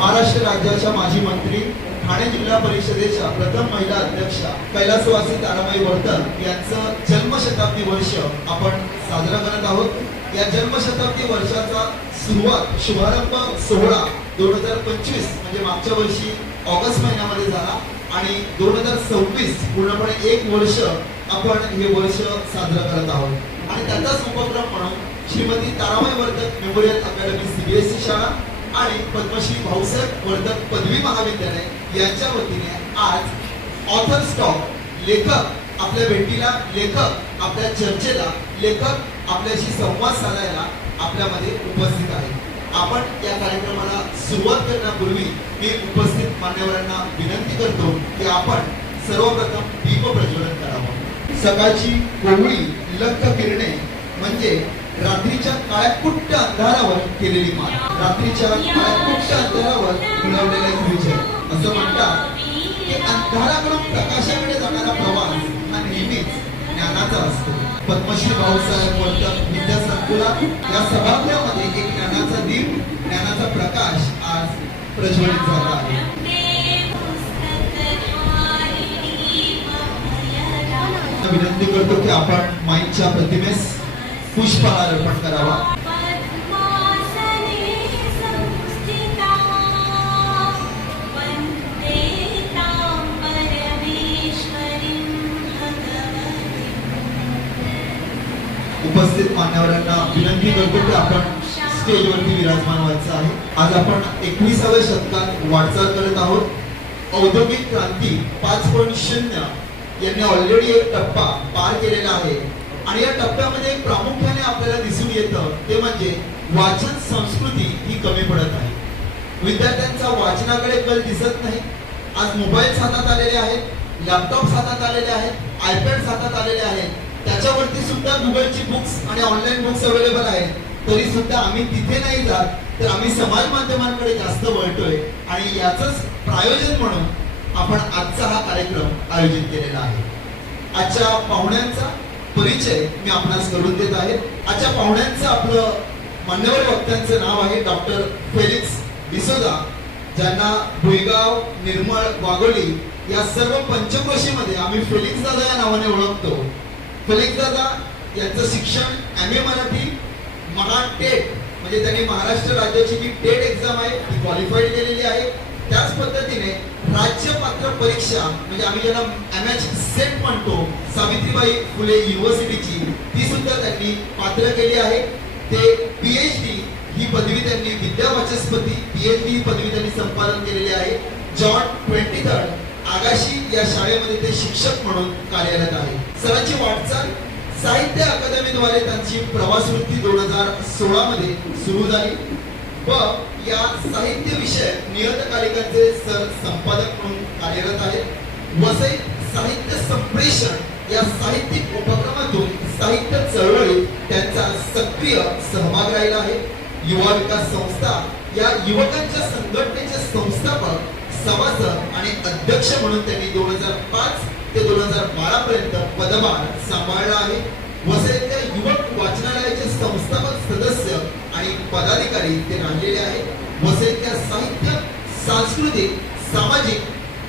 महाराष्ट्र राज्याच्या माजी मंत्री, ठाणे जिल्हा परिषदेच्या प्रथम महिला अध्यक्षा कैलासवासी ताराबाई वर्तक यांचं जन्मशताब्दी वर्ष आपण साजरा करत आहोत। या जन्मशताब्दी वर्षाचा शुभारंभ सोहळा 2025 म्हणजे मागच्या वर्षी ऑगस्ट महिन्यामध्ये झाला आणि 2026 पूर्णपणे एक वर्ष आपण हे वर्ष साजरा करत आहोत। आणि त्याचाच उपक्रम म्हणून Shrimati Tarabai Vartak memorial academy CBSE शाळा आणि पद्मश्री भाऊसाहेब वर्तक पदवी महाविद्यालय यांच्या वतीने आज ऑथर स्टॉक लेखक आपल्या भेटीला, लेखक आपल्या चर्चेला, लेखक आपल्याशी संवाद साधायला आपल्यामध्ये उपस्थित आहे। आपण या कार्यक्रमाला सुरुवात करण्यापूर्वी मी उपस्थित मान्यवरांना विनंती करतो की आपण सर्वप्रथम दीप प्रज्वलन करावं। सकाळची कोवळी लख किरणे म्हणजे रात्रीच्या काळ्याकुट्ट अंधारावर केलेली मात, रात्रीच्या काळ्याकुट्ट अंधारावर मिळवलेला विजय। असं म्हणतात की अंधाराकडून प्रकाशाकडे जाणारा प्रवास हा नेहमीच ज्ञानाचा असतो। पद्मश्री भाऊसाहेब वर्तक विद्या संकुलात या सभागृहामध्ये एक ज्ञानाचा दीप, ज्ञानाचा प्रकाश आज प्रज्वलित झाला आहे। विनंती करतो की आपण माईच्या प्रतिमेस पुष्पहार अर्पण करावा। उपस्थित मान्यवरांना विनंती करतो की आपण स्टेजवरती विराजमान व्हायचं आहे। आज आपण 21व्या शतकात वाटचाल करत आहोत। औद्योगिक क्रांती 5.0 यांनी ऑलरेडी एक टप्पा पार केलेला आहे आणि या टप्प्यामध्ये प्रामुख्याने आपल्याला दिसून येतं ते म्हणजे वाचन संस्कृती ही कमी पडत आहे। विद्यार्थ्यांचा वाचनाकडे कल दिसत नाही। आज मोबाईल हातात आलेले आहेत, लॅपटॉप हातात आलेले आहेत, आयपॅड हातात आलेले आहेत, त्याच्यावरती सुद्धा गुगलची बुक्स आणि ऑनलाईन बुक्स अवेलेबल आहेत। तरी सुद्धा आम्ही तिथे नाही जात, तर आम्ही समाज माध्यमांकडे जास्त वळतोय आणि याचंच प्रायोजन म्हणून आपण आजचा हा कार्यक्रम आयोजित केलेला आहे। आजच्या पाहुण्यांचा परिचय मी आपणास करून देत आहे। आजच्या पाहुण्यांचं आपलं मान्यवर वक्त्यांचं नाव आहे डॉक्टर फेलिक्स डिसोजा, ज्यांना भुईगाव, निर्मळ, वाघोली या सर्व पंचक्रोशीमध्ये आम्ही फेलिक्स दादा या नावाने ओळखतो। फेलिक्स दादा यांचं शिक्षण MA मराठी, टेट म्हणजे त्यांनी महाराष्ट्र राज्याची जी टेट एक्झाम आहे ती क्वालिफाईड केलेली आहे। त्याच पद्धतीने राज्य पात्र परीक्षा म्हणजे आम्ही ज्याला MH सेट म्हणतो, सावित्रीबाई फुले युनिव्हर्सिटीची, ती सुद्धा त्यांनी पात्र केली आहे। ते PhD ही पदवी त्यांनी विद्यावाचस्पती PhD ही पदवी त्यांनी संपादन केलेली आहे। जॉन 23rd आगाशी या शाळेमध्ये ते शिक्षक म्हणून कार्यरत आहे। सरांची वाटचाल साहित्य अकादमीद्वारे त्यांची प्रवासवृत्ती 2016 मध्ये सुरू झाली व या साहित्य विषय नियतकालिकांचे सर संपादक म्हणून कार्यरत आहेत। वसई साहित्य संप्रेषण या साहित्यिक उपक्रमातून साहित्य चळवळीत त्यांचा सक्रिय सहभाग राहिला आहे। युवा विकास संस्था या युवकांच्या संघटनेचे संस्थापक, सभासद आणि अध्यक्ष म्हणून त्यांनी 2005 ते 2012 पर्यंत पदभार सांभाळला आहे। वसईतल्या युवक वाचनालयाचे संस्थापक सदस्य आणि पदाधिकारी ते राहिलेले आहेत। वसईतल्या साहित्य, सांस्कृतिक, सामाजिक,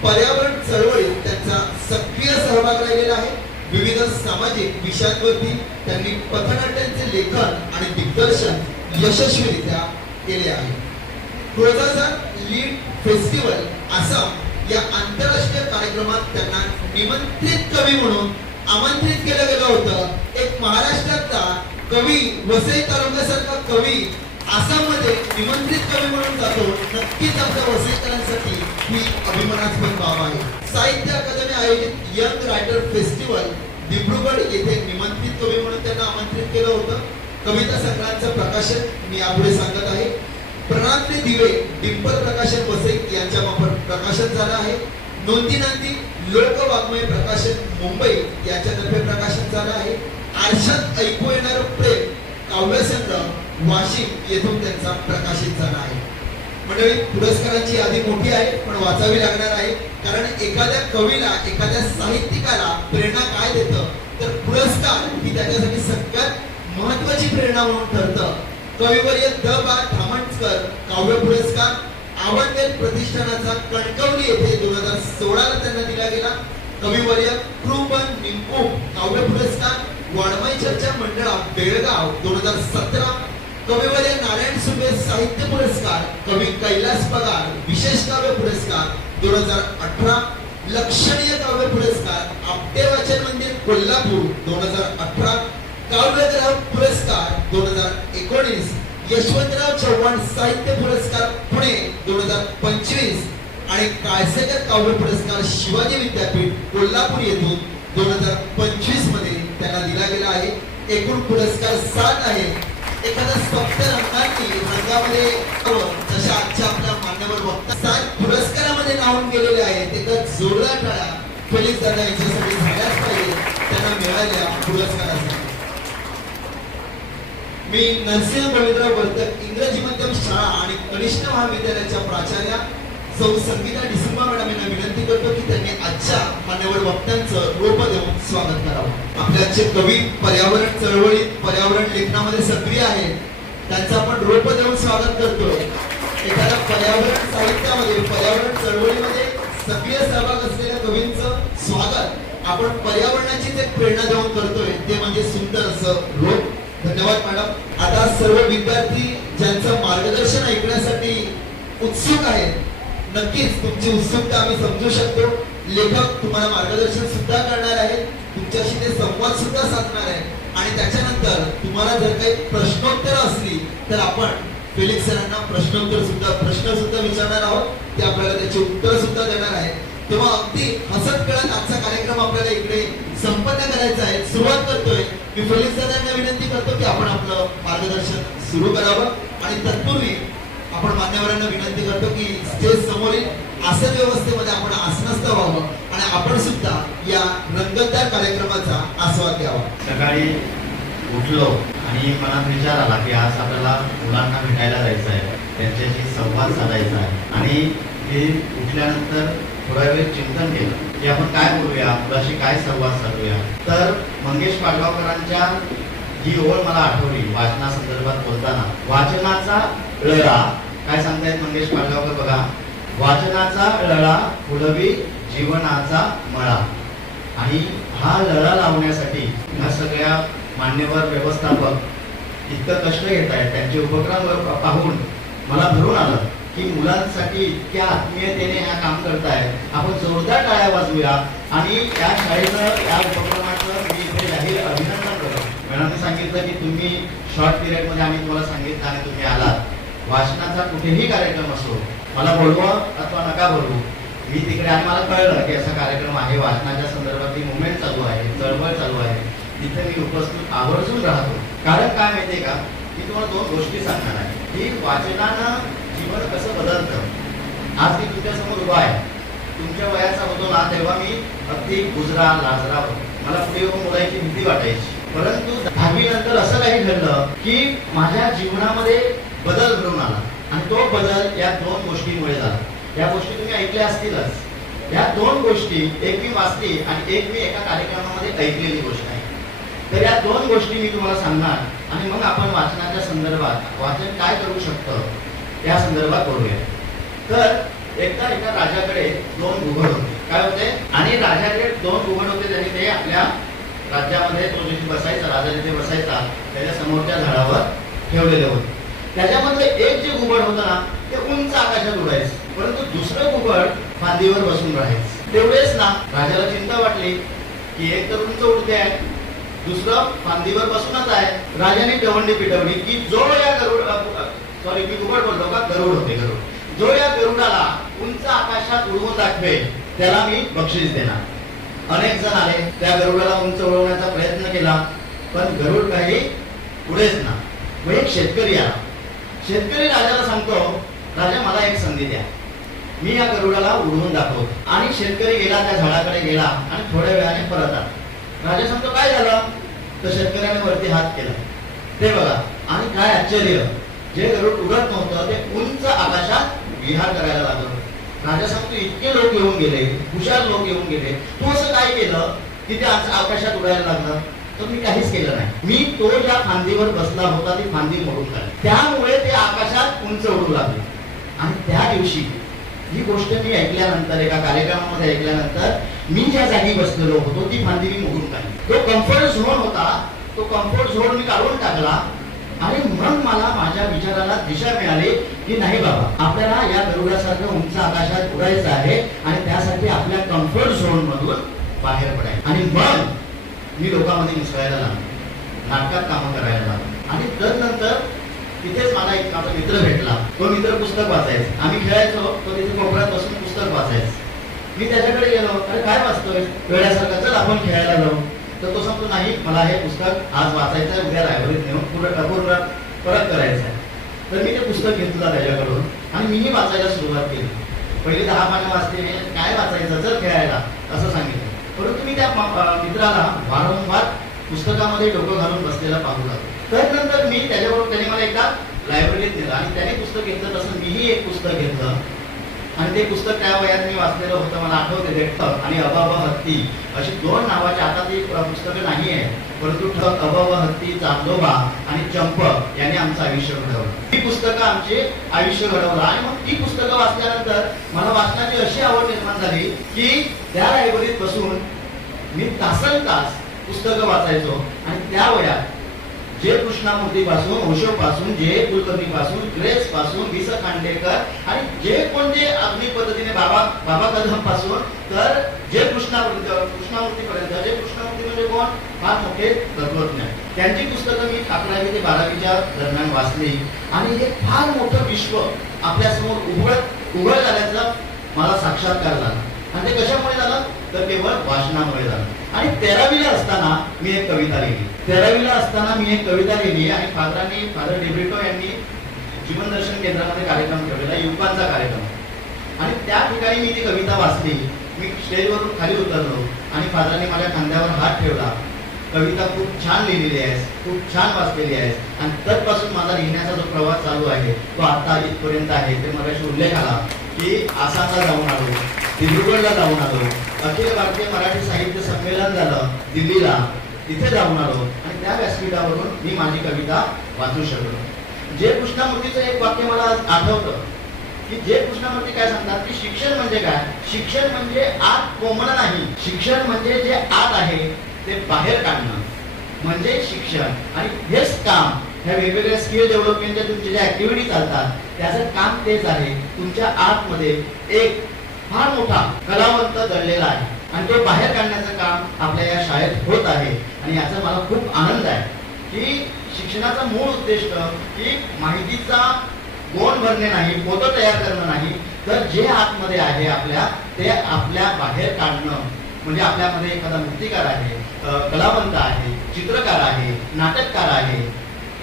पर्यावरण चळवळीत त्यांचा सक्रिय सहभाग राहिलेला आहे। विविध सामाजिक विषयांवरती त्यांनी पथनाट्यांचे लेखन आणि दिग्दर्शन यशस्वीरित्या केले आहे। क्रोझाचा लीड फेस्टिवल आसाम या आंतरराष्ट्रीय कार्यक्रमात त्यांना निमंत्रित कवी म्हणून आमंत्रित केलं गेलं होतं। एक महाराष्ट्रातला कवी, वसई तालुक्यासारखा कवी आसाममध्ये निमंत्रित कवी म्हणून जातो, नक्कीच आपल्या वसईकरांसाठी ही अभिमानास्पद बाब आहे। साहित्य अकादमी आयोजित यंग रायटर फेस्टिवल दिब्रुगड येथे निमंत्रित कवी म्हणून त्यांना आमंत्रित केलं होतं। कविता संग्रहांचं प्रकाशन मी यापुढे सांगत आहे। प्रणाली दिवे डिंपल प्रकाशन वसई यांच्या मार्फत प्रकाशन झालं आहे। नोंदी लोक वाङ्मय प्रकाशन मुंबई याच्यातर्फे प्रकाशन झालं आहे। आरशात ऐकू येणारं प्रेम काव्यसंग्रह वाशिम येथून त्यांचा प्रकाशित झाला आहे। मंडळी, पुरस्कारांची यादी मोठी आहे पण वाचावी लागणार आहे, कारण एखाद्या कवीला, एखाद्या साहित्यिकाला प्रेरणा काय देतं तर पुरस्कार ही त्याच्यासाठी सगळ्यात महत्त्वाची प्रेरणा म्हणून ठरतं। कविवर्य द. बा. धामणकर काव्य पुरस्कार, भावनवेल प्रतिष्ठानाचा कणकवली येथे 2016 ला त्यांना दिला गेला कविवर्य कृपन निंपू काव्य पुरस्कार, वाङ्मय चर्चा मंडळा बेळगाव 2017, कविवर्य नारायण सुबे साहित्य पुरस्कार, कवी कैलास पगार विशेष काव्य पुरस्कार 2018, लक्षणीय काव्य पुरस्कार आपटे वाचन मंदिर कोल्हापूर 2018, काव्यग्रह पुरस्कार 2019, यशवंतराव चव्हाण साहित्य पुरस्कार पुणे 2025 आणि काळसेकर काव्य पुरस्कार शिवाजी विद्यापीठ कोल्हापूर येथून 2025 मध्ये त्यांना दिला गेला आहे. एकूण पुरस्कार 7 आहे. एखादा सप्त रंगामध्ये जशा आजच्या आपल्या मान्यवर वक्ता 7 पुरस्कारामध्ये नावून गेलेले आहेत. एका जोरदार टाळ्या फेलिक्स दादा यांच्यासाठी झाल्याच पाहिजे त्यांना मिळालेल्या पुरस्कारासाठी. मी नरसिंह बळीराव वर्तक इंग्रजी माध्यम शाळा आणि कनिष्ठ महाविद्यालयाच्या प्राचार्या सौ संगीता डिसिंबा मॅडम यांना विनंती करतो की त्यांनी आजच्या मान्यवर वक्त्यांचं रोप देऊन स्वागत करावं. आपल्याचे कवी पर्यावरण चळवळीत पर्यावरण लेखनामध्ये सक्रिय आहेत, त्यांचं आपण रोप देऊन स्वागत करतोय. एखाद्या पर्यावरण साहित्यामध्ये पर्यावरण चळवळीमध्ये सक्रिय सहभाग असलेल्या कवींचं स्वागत आपण पर्यावरणाचीच एक प्रेरणा देऊन करतोय, ते म्हणजे सुंदर असं रोप. धन्यवाद मॅडम. आता सर्व विद्यार्थी ज्यांचं मार्गदर्शन ऐकण्यासाठी उत्सुक आहेत, नक्कीच तुमची उत्सुकता आम्ही समजू शकतो. लेखक तुम्हाला मार्गदर्शन सुद्धा करणार आहेत, तुमच्याशी ते संवाद सुद्धा साधणार आहेत आणि त्याच्यानंतर तुम्हाला जर काही प्रश्नोत्तर असली तर आपण फेलिक्स सरांना प्रश्न सुद्धा विचारणार आहोत. ते आपल्याला त्याची उत्तर सुद्धा देणार आहेत. तेव्हा अगदी हसत खेळत आजचा कार्यक्रम आपल्याला इकडे संपन्न करायचा आहे. सुरुवात करतोय. मी फेलिक्स सरांना विनंती करतो की आपण आपलं मार्गदर्शन सुरू करावं आणि तत्पूर्वी आपण मान्यवरांना विनंती करतो की स्टेज समोरील आसन व्यवस्थेमध्ये आपण आसनस्थ व्हावं आणि आपण सुद्धा या रंगतदार कार्यक्रमाचा आस्वाद घ्यावा. सकाळी उठलो आणि मनात विचार आला की आज आपल्याला मुलांना भेटायला जायचं आहे, त्यांच्याशी संवाद साधायचा आहे आणि हे उठल्यानंतर थोडा वेळ चिंतन केलं की आपण काय बोलूया, मुलाशी काय संवाद साधूया. तर मंगेश पाडगावकरांच्या ही ओळ मला आठवली वाचनासंदर्भात बोलताना. वाचनाचा लळा काय सांगतायत मंगेश पाडगावकर बघा. वाचनाचा लळा फुलवी जीवनाचा मळा. आणि हा लळा लावण्यासाठी ह्या सगळ्या मान्यवर व्यवस्थापक इतकं कष्ट घेत आहेत. त्यांचे उपक्रम पाहून मला भरून आलं की मुलांसाठी इतक्या आत्मीयतेने हा काम करतायत. आपण जोरदार टाळ्या वाजवूया आणि या शाळेचं या उपक्रमाचं मी इथे जाहीर अभिनंदन करतो. मॅडमने सांगितलं की तुम्ही शॉर्ट पिरियडमध्ये आम्ही तुम्हाला सांगितलं आणि तुम्ही आलात. वाचनाचा कुठेही कार्यक्रम असो, मला बोलवा अथवा नका बोलवू, मी तिकडे आणि मला कळलं की असा कार्यक्रम आहे, वाचनाच्या संदर्भातली मुवमेंट चालू आहे, चळवळ चालू आहे, तिथे मी उपस्थित आवर्जून राहतो. कारण काय माहितीये का, मी तुम्हाला 2 गोष्टी सांगणार आहे की वाचनानं जीवन कसं बदलतं. आज मी तुमच्या समोर उभा आहे, तुमच्या वयाचा होतो ना तेव्हा मी अगदी गुजरा लाजरा होतो. मला पुढे येऊन बोलायची भीती वाटायची. परंतु 10वी नंतर असं काही घडलं की माझ्या जीवनामध्ये बदल घडून आला आणि तो बदल या 2 गोष्टींमुळे झाला. या गोष्टी तुम्ही ऐकल्या असतीलच. या 2 गोष्टी, एक मी वाचली आणि एक मी एका कार्यक्रमामध्ये ऐकलेली गोष्ट आहे. तर या 2 गोष्टी मी तुम्हाला सांगणार आणि मग आपण वाचनाच्या संदर्भात वाचन काय करू शकतं या संदर्भात बोलूया. तर एकदा एका राजाकडे 2 घुबड होते. काय होते? आणि राजाकडे 2 घुबड होते. त्यांनी ते आपल्या राज्यामध्ये तो जिथे बसायचा, राजा जिथे बसायचा त्याच्या समोरच्या झाडावर ठेवलेले होते. त्याच्यामधलं एक जे घुबड होतं ना ते उंच आकाशात उडायचं, परंतु दुसरं घुबड फांदीवर बसून राहायचं. तेवढेच ना राजाला चिंता वाटली की एक तर उंच उडते आहे, दुसरं फांदीवर बसूनच आहे. राजाने दवंडी पिटवली की जो या मी घुबड बोलतो का, गरुड होते, गरुड. जो या गरुडाला उंच आकाशात उडवून दाखवेल त्याला मी बक्षीस देणार. अनेक जण आले, त्या गरुडाला उंच उडवण्याचा प्रयत्न केला, पण गरुड काही पुढेच ना. मग एक शेतकरी आला. शेतकरी राजाला सांगतो, राजा मला एक संधी द्या, मी या गरुडाला उडवून दाखवतो. आणि शेतकरी गेला, त्या झाडाकडे गेला आणि थोड्या वेळाने परत आला. राजा सांगतो काय झालं? तर शेतकऱ्याने वरती हात केला. ते बघा, आणि काय आश्चर्य, जे गरुड उडत नव्हतं ते उंच आकाशात विहार करायला लागलं. राजा सांगतो इतके लोक येऊन गेले, हुशार लोक येऊन गेले, तू असं काय केलं की ते आकाशात उडायला लागलं? तर मी काहीच केलं नाही. मी तो ज्या फांदीवर बसला होता ती फांदी मोडून काढली, त्यामुळे ते आकाशात उंच उडू लागले. आणि त्या दिवशी ही गोष्ट मी ऐकल्यानंतर, एका कार्यक्रमामध्ये ऐकल्यानंतर, मी ज्या जागी बसलेलो होतो ती फांदी मी मोडून काढली. तो कम्फर्ट झोन होता, तो कम्फर्ट झोन मी काढून टाकला. आणि मग मला माझ्या विचाराला दिशा मिळाली की नाही बाबा, आपल्याला या गरुडासारखं उंच आकाशात उडायचं आहे आणि त्यासाठी आपल्या कम्फर्ट झोन मधून बाहेर पडायचं. आणि मग मी लोकांमध्ये मिसळायला लागलो, नाटकात कामं करायला लागलो. आणि तदनंतर तिथेच मला एक माझा मित्र भेटला. तो मित्र पुस्तक वाचायचा, आम्ही खेळायचो, तो तिथे कोपऱ्यात बसून पुस्तक वाचायचा. मी त्याच्याकडे गेलो, अरे काय वाचतोय वेळासारखं, चल आपण खेळायला जाऊ. तर तो सांगतो नाही, मला हे पुस्तक आज वाचायचं आहे, उद्या लायब्ररीत नेऊन पूर्ण परत करायचं आहे. तर मी ते पुस्तक घेतलं त्याच्याकडून आणि मीही वाचायला सुरुवात केली. पहिली 10 पानं वाचते, काय वाचायचं, चल खेळायला असं सांगितलं. परंतु मी त्या मित्राला वारंवार पुस्तकामध्ये डोकं घालून बसलेला पाहू लागलो. त्यानंतर मी त्याच्याबरोबर, त्याने मला एकदा लायब्ररीत नेलं आणि त्याने पुस्तक घेतलं, तसं मीही एक पुस्तक घेतलं. आणि ते पुस्तक त्या वयात मी वाचलेलं होतं, मला आठवते. ठक आणि अबब हत्ती अशी 2 नावाची, आता ती पुस्तकं नाही आहे, परंतु ठक, अबब हत्ती, चांदोबा आणि चंप यांनी आमचं आयुष्य घडवलं. ही पुस्तकं आमचे आयुष्य घडवलं. आणि मग ती पुस्तकं वाचल्यानंतर मला वाचनाची अशी आवड निर्माण झाली की त्या लायब्ररीत बसून मी तासनतास पुस्तकं वाचायचो. आणि त्या वयात जे कृष्णामूर्ती पासून, ओशो पासून, जे कुलकर्णी पासून, ग्रेस पासून, वि. स. खांडेकर आणि जे कोणते आधुनिक पद्धतीने बाबा कदम पासून तर जे कृष्णामूर्ती पर्यंत, जे कृष्णामूर्ती म्हणजे कोण, फार मोठे तत्वज्ञ, त्यांची पुस्तकं मी 11वी ते 12वीच्या दरम्यान वाचली. आणि हे फार मोठं विश्व आपल्यासमोर उघड झाल्याचा मला साक्षात्कार झाला. आणि ते कशामुळे झालं तर केवळ वाचनामुळे झालं. आणि 13वीला असताना मी एक कविता लिहिली. आणि फादर डेब्रिटो यांनी जीवनदर्शन केंद्रामध्ये कार्यक्रम ठेवलेला, युवकांचा कार्यक्रम. आणि त्या ठिकाणी मी ती कविता वाचली. मी स्टेजवरून खाली उतरलो आणि फादरांनी माझ्या खांद्यावर हात ठेवला. कविता खूप छान लिहिलेली आहेस, खूप छान वाचलेली आहेस. आणि तत्पासून माझा लिहिण्याचा जो प्रवास चालू आहे तो आता इथपर्यंत आहे. ते मगाशी उल्लेख आला की आसामला जाऊन आलो, दिब्रुगडला जाऊन आलो, अखिल भारतीय मराठी साहित्य संमेलन झालं दिल्लीला, तिथे जाऊन आलो. आणि त्या व्यासपीठावरून मी माझी कविता वाचू शकलो. जे कृष्णामूर्तीचं एक वाक्य मला आठवतं की जे कृष्णामूर्ती काय सांगतात की शिक्षण म्हणजे काय, शिक्षण म्हणजे आत कोंबणं नाही, शिक्षण म्हणजे जे आत आहे ते बाहेर काढणं म्हणजे शिक्षण. आणि हेच काम, ह्या वेगवेगळ्या स्किल डेव्हलपमेंटच्या तुमच्या ज्या ऍक्टिव्हिटी चालतात त्याचं काम तेच आहे. तुमच्या आतमध्ये एक फार मोठा कलावंत दडलेला आहे आणि तो बाहेर काढण्याचं काम आपल्या या शाळेत होत आहे. आणि याचा मला खूप आनंद आहे की शिक्षणाचा मूळ उद्देश की माहितीचा गोण भरणे नाही, पोतं तयार करणं नाही, तर जे आतमध्ये आहे आपल्या ते आपल्या बाहेर काढणं. म्हणजे आपल्यामध्ये एखादा मूर्तिकार आहे, कलावंत आहे, चित्रकार आहे, नाटककार आहे,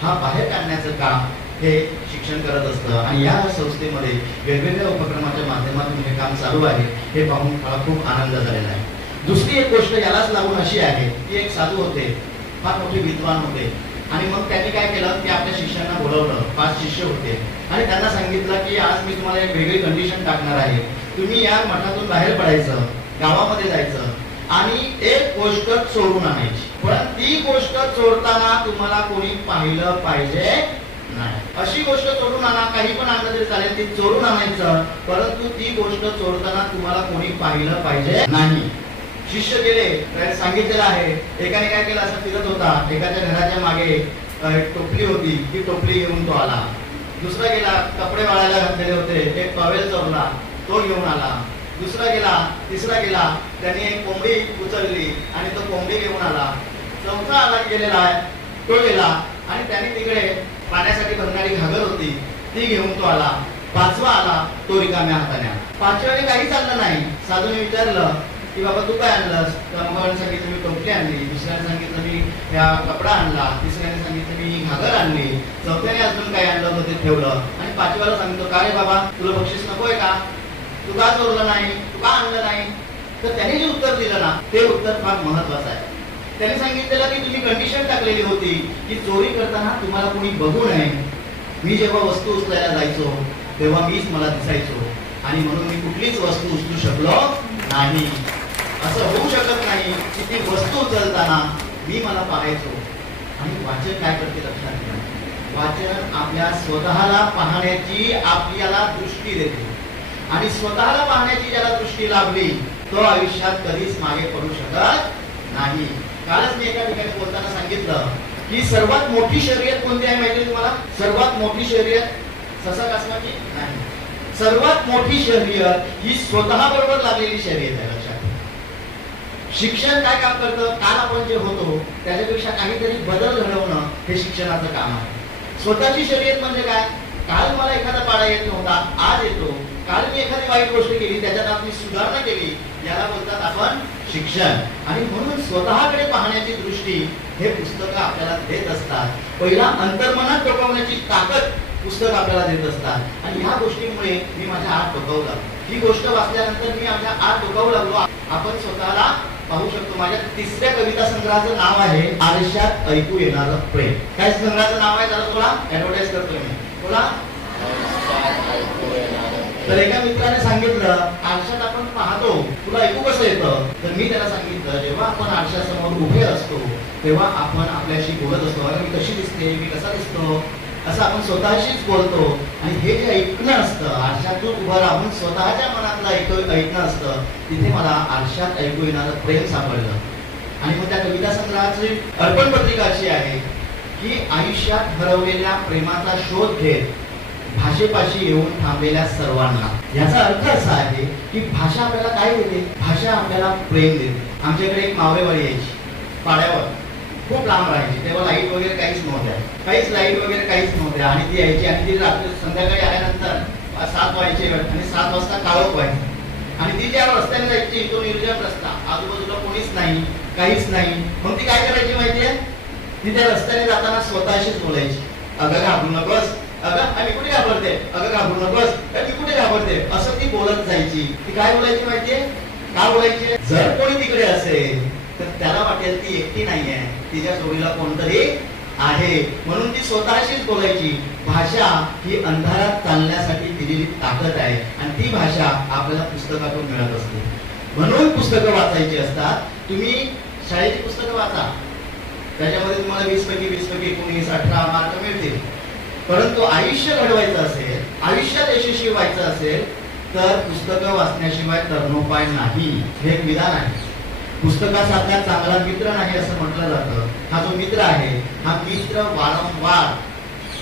हा बाहेर काढण्याचं काम हे शिक्षण करत असतं. आणि या संस्थेमध्ये वेगवेगळ्या उपक्रमाच्या माध्यमातून हे काम चालू आहे हे पाहून मला खूप आनंद झालेला आहे. दुसरी एक गोष्ट यालाच लागून अशी आहे की एक साधू होते, फार मोठे विद्वान होते. आणि मग त्यांनी काय केलं की आपल्या शिष्यांना बोलवलं, 5 शिष्य होते. आणि त्यांना सांगितलं की आज मी तुम्हाला एक वेगळी कंडिशन टाकणार आहे, तुम्ही या मठातून बाहेर पडायचं, गावामध्ये जायचं आणि एक गोष्ट चोरून आणायची. पण ती गोष्ट चोरताना तुम्हाला कोणी पाहिलं पाहिजे नाही. अशी गोष्ट चोरून आणा, काही पण आणलं तरी चालेल, ती चोरून आणायचं, परंतु ती गोष्ट चोरताना तुम्हाला कोणी पाहिलं पाहिजे नाही. शिष्य गेले, सांगितलेलं आहे. एकाने काय केलं, असं फिरत होता, एकाच्या घराच्या मागे एक टोपली होती, ती टोपली घेऊन तो आला. दुसरा गेला, कपडे वाळायला घातलेले होते, एक टॉवेल चोरला, तो घेऊन आला. दुसरा गेला, तिसरा गेला, त्याने एक कोंबडी उचलली आणि तो कोंबडी घेऊन आला. चौथा आला गेलेला आहे, तो गेला आणि त्याने तिकडे पाण्यासाठी भरणारी घागर होती, ती घेऊन तो आला. 5वा आला, तो रिकाम्या हाताने. 5व्याने काहीच आणलं नाही. साधूने विचारलं की बाबा तू काय आणलंस, तर मग सांगितलं मी टोपली आणली, दुसऱ्याने सांगितलं मी ह्या कपडा आणला, तिसऱ्याने सांगितलं मी घागर आणली, चौथ्याने अजून काय आणलं होतं ते ठेवलं. आणि 5व्याला सांगितलं का रे बाबा तुला बक्षीस नकोय का, तू का चोरलं नाही, तू का आणलं नाही. तर त्याने जे उत्तर दिलं ना ते उत्तर फार महत्वाचं आहे. त्याने सांगितलेलं की तुम्ही कंडिशन टाकलेली होती की चोरी करताना तुम्हाला कोणी बघू नये. मी जेव्हा वस्तू उचलायला जायचो तेव्हा मीच मला दिसायचो आणि म्हणून मी कुठलीच वस्तू उचलू शकलो नाही. असं होऊ शकत नाही की ती वस्तू उचलताना मी मला पाहायचो. आणि वाचन काय करते लक्षात घ्या, वाचन आपल्या स्वतःला पाहण्याची आपल्याला दृष्टी देते आणि स्वतःला पाहण्याची ज्याला दृष्टी लाभली तो आयुष्यात कधीच मागे पडू शकत नाही. कालच मी एका ठिकाणी बोलताना सांगितलं की सर्वात मोठी शर्यत कोणती आहे माहिती आहे तुम्हाला? सर्वात मोठी शर्यत ससा कासमाची नाही. सर्वात मोठी शर्यत ही स्वतः बरोबर लागलेली शर्यत आहे. लक्षात ठेवा. शिक्षण काय काम करतं? काल आपण जे होतो त्याच्यापेक्षा काहीतरी बदल घडवणं हे शिक्षणाचं काम आहे. स्वतःची शर्यत म्हणजे काय? काल मला एखादा पाडा येत नव्हता, आज येतो. काल मी एखादी वाईट गोष्ट केली, त्याच्यात आपली सुधारणा केली, याला बोलतात आपण शिक्षण. आणि म्हणून स्वतःकडे पाहण्याची दृष्टी हे पुस्तक आपल्याला देत असतात. पहिला अंतर्मनात डोकावण्याची ताकद पुस्तक आपल्याला देत असतात. आणि ह्या गोष्टीमुळे मी माझ्या आत डोकावू लागलो. ही गोष्ट वाचल्यानंतर मी माझ्या आत डोकावू लागलो. आपण स्वतःला पाहू शकतो. माझ्या तिसऱ्या कविता संग्रहाचं नाव आहे आरशात ऐकू येणारं प्रेम. काय संग्रहाचं नाव आहे? जरा तुला ऍडव्हर्टाइज करतोय मी. बोला. तर एका मित्राने सांगितलं आरशात आपण पाहतो, तुला ऐकू कसं येतं? तर मी त्याला सांगितलं जेव्हा आपण आरशासमोर उभे असतो तेव्हा आपण आपल्याशी बोलत असतो. अरे मी कशी दिसते, मी कसा दिसतो, असं आपण स्वतःशीच बोलतो. आणि हे जे ऐकणं असतं, आरशातून उभं राहून स्वतःच्या मनातलं ऐकणं असतं, तिथे मला आरशात ऐकू येणारं प्रेम सापडलं. आणि मग त्या कविता संग्रहाची अर्पण पत्रिका अशी आहे की आयुष्यात हरवलेल्या प्रेमाचा शोध घेत भाषेपाशी येऊन थांबलेल्या सर्वांना. याचा अर्थ असा आहे की भाषा आपल्याला काय देते? भाषा आपल्याला प्रेम देते. आमच्याकडे एक मावळेवाडी यायची पाड्यावर, खूप लांब राहायची. तेव्हा लाईट वगैरे काहीच नव्हत्या, लाईट वगैरे काहीच नव्हत्या. आणि ती यायची आणि ती रात्री संध्याकाळी आल्यानंतर 7 वाजचे आणि 7 वाजता काळोख व्हायचं. आणि ती ज्या रस्त्याने जायची तो निर्जन रस्ता, आजूबाजूला कोणीच नाही, काहीच नाही. मग ती काय करायची माहितीये? ती त्या रस्त्याने जाताना स्वतःशीच बोलायची, अगं घाबरू नकोस, अगं मी कुठे घाबरते, अगं घाबरू नकोस, मी कुठे घाबरते, असं ती बोलत जायची. ती काय बोलायची माहितीये? काय बोलायची? जर कोणी तिकडे असेल तर त्याला वाटेल ती एकटी नाहीये, तिच्या जोडीला कोणतरी आहे. म्हणून ती स्वतःशीच बोलायची. भाषा ही अंधारात चालण्यासाठी दिलेली ताकद आहे आणि ती भाषा आपल्याला पुस्तकातून मिळत असते. म्हणून पुस्तकं वाचायची असतात. तुम्ही शाळेची पुस्तकं वाचा, त्याच्यामध्ये तुम्हाला 20 पैकी 19, 18 मार्क मिळतील. परंतु आयुष्य घडवायचं असेल, आयुष्यात यशस्वी व्हायचं असेल तर पुस्तकं वाचण्याशिवाय तरणोपाय नाही. हे एक विधान आहे. पुस्तकासारखा चांगला मित्र नाही असं म्हटलं जातं. हा जो मित्र आहे हा मित्र वारंवार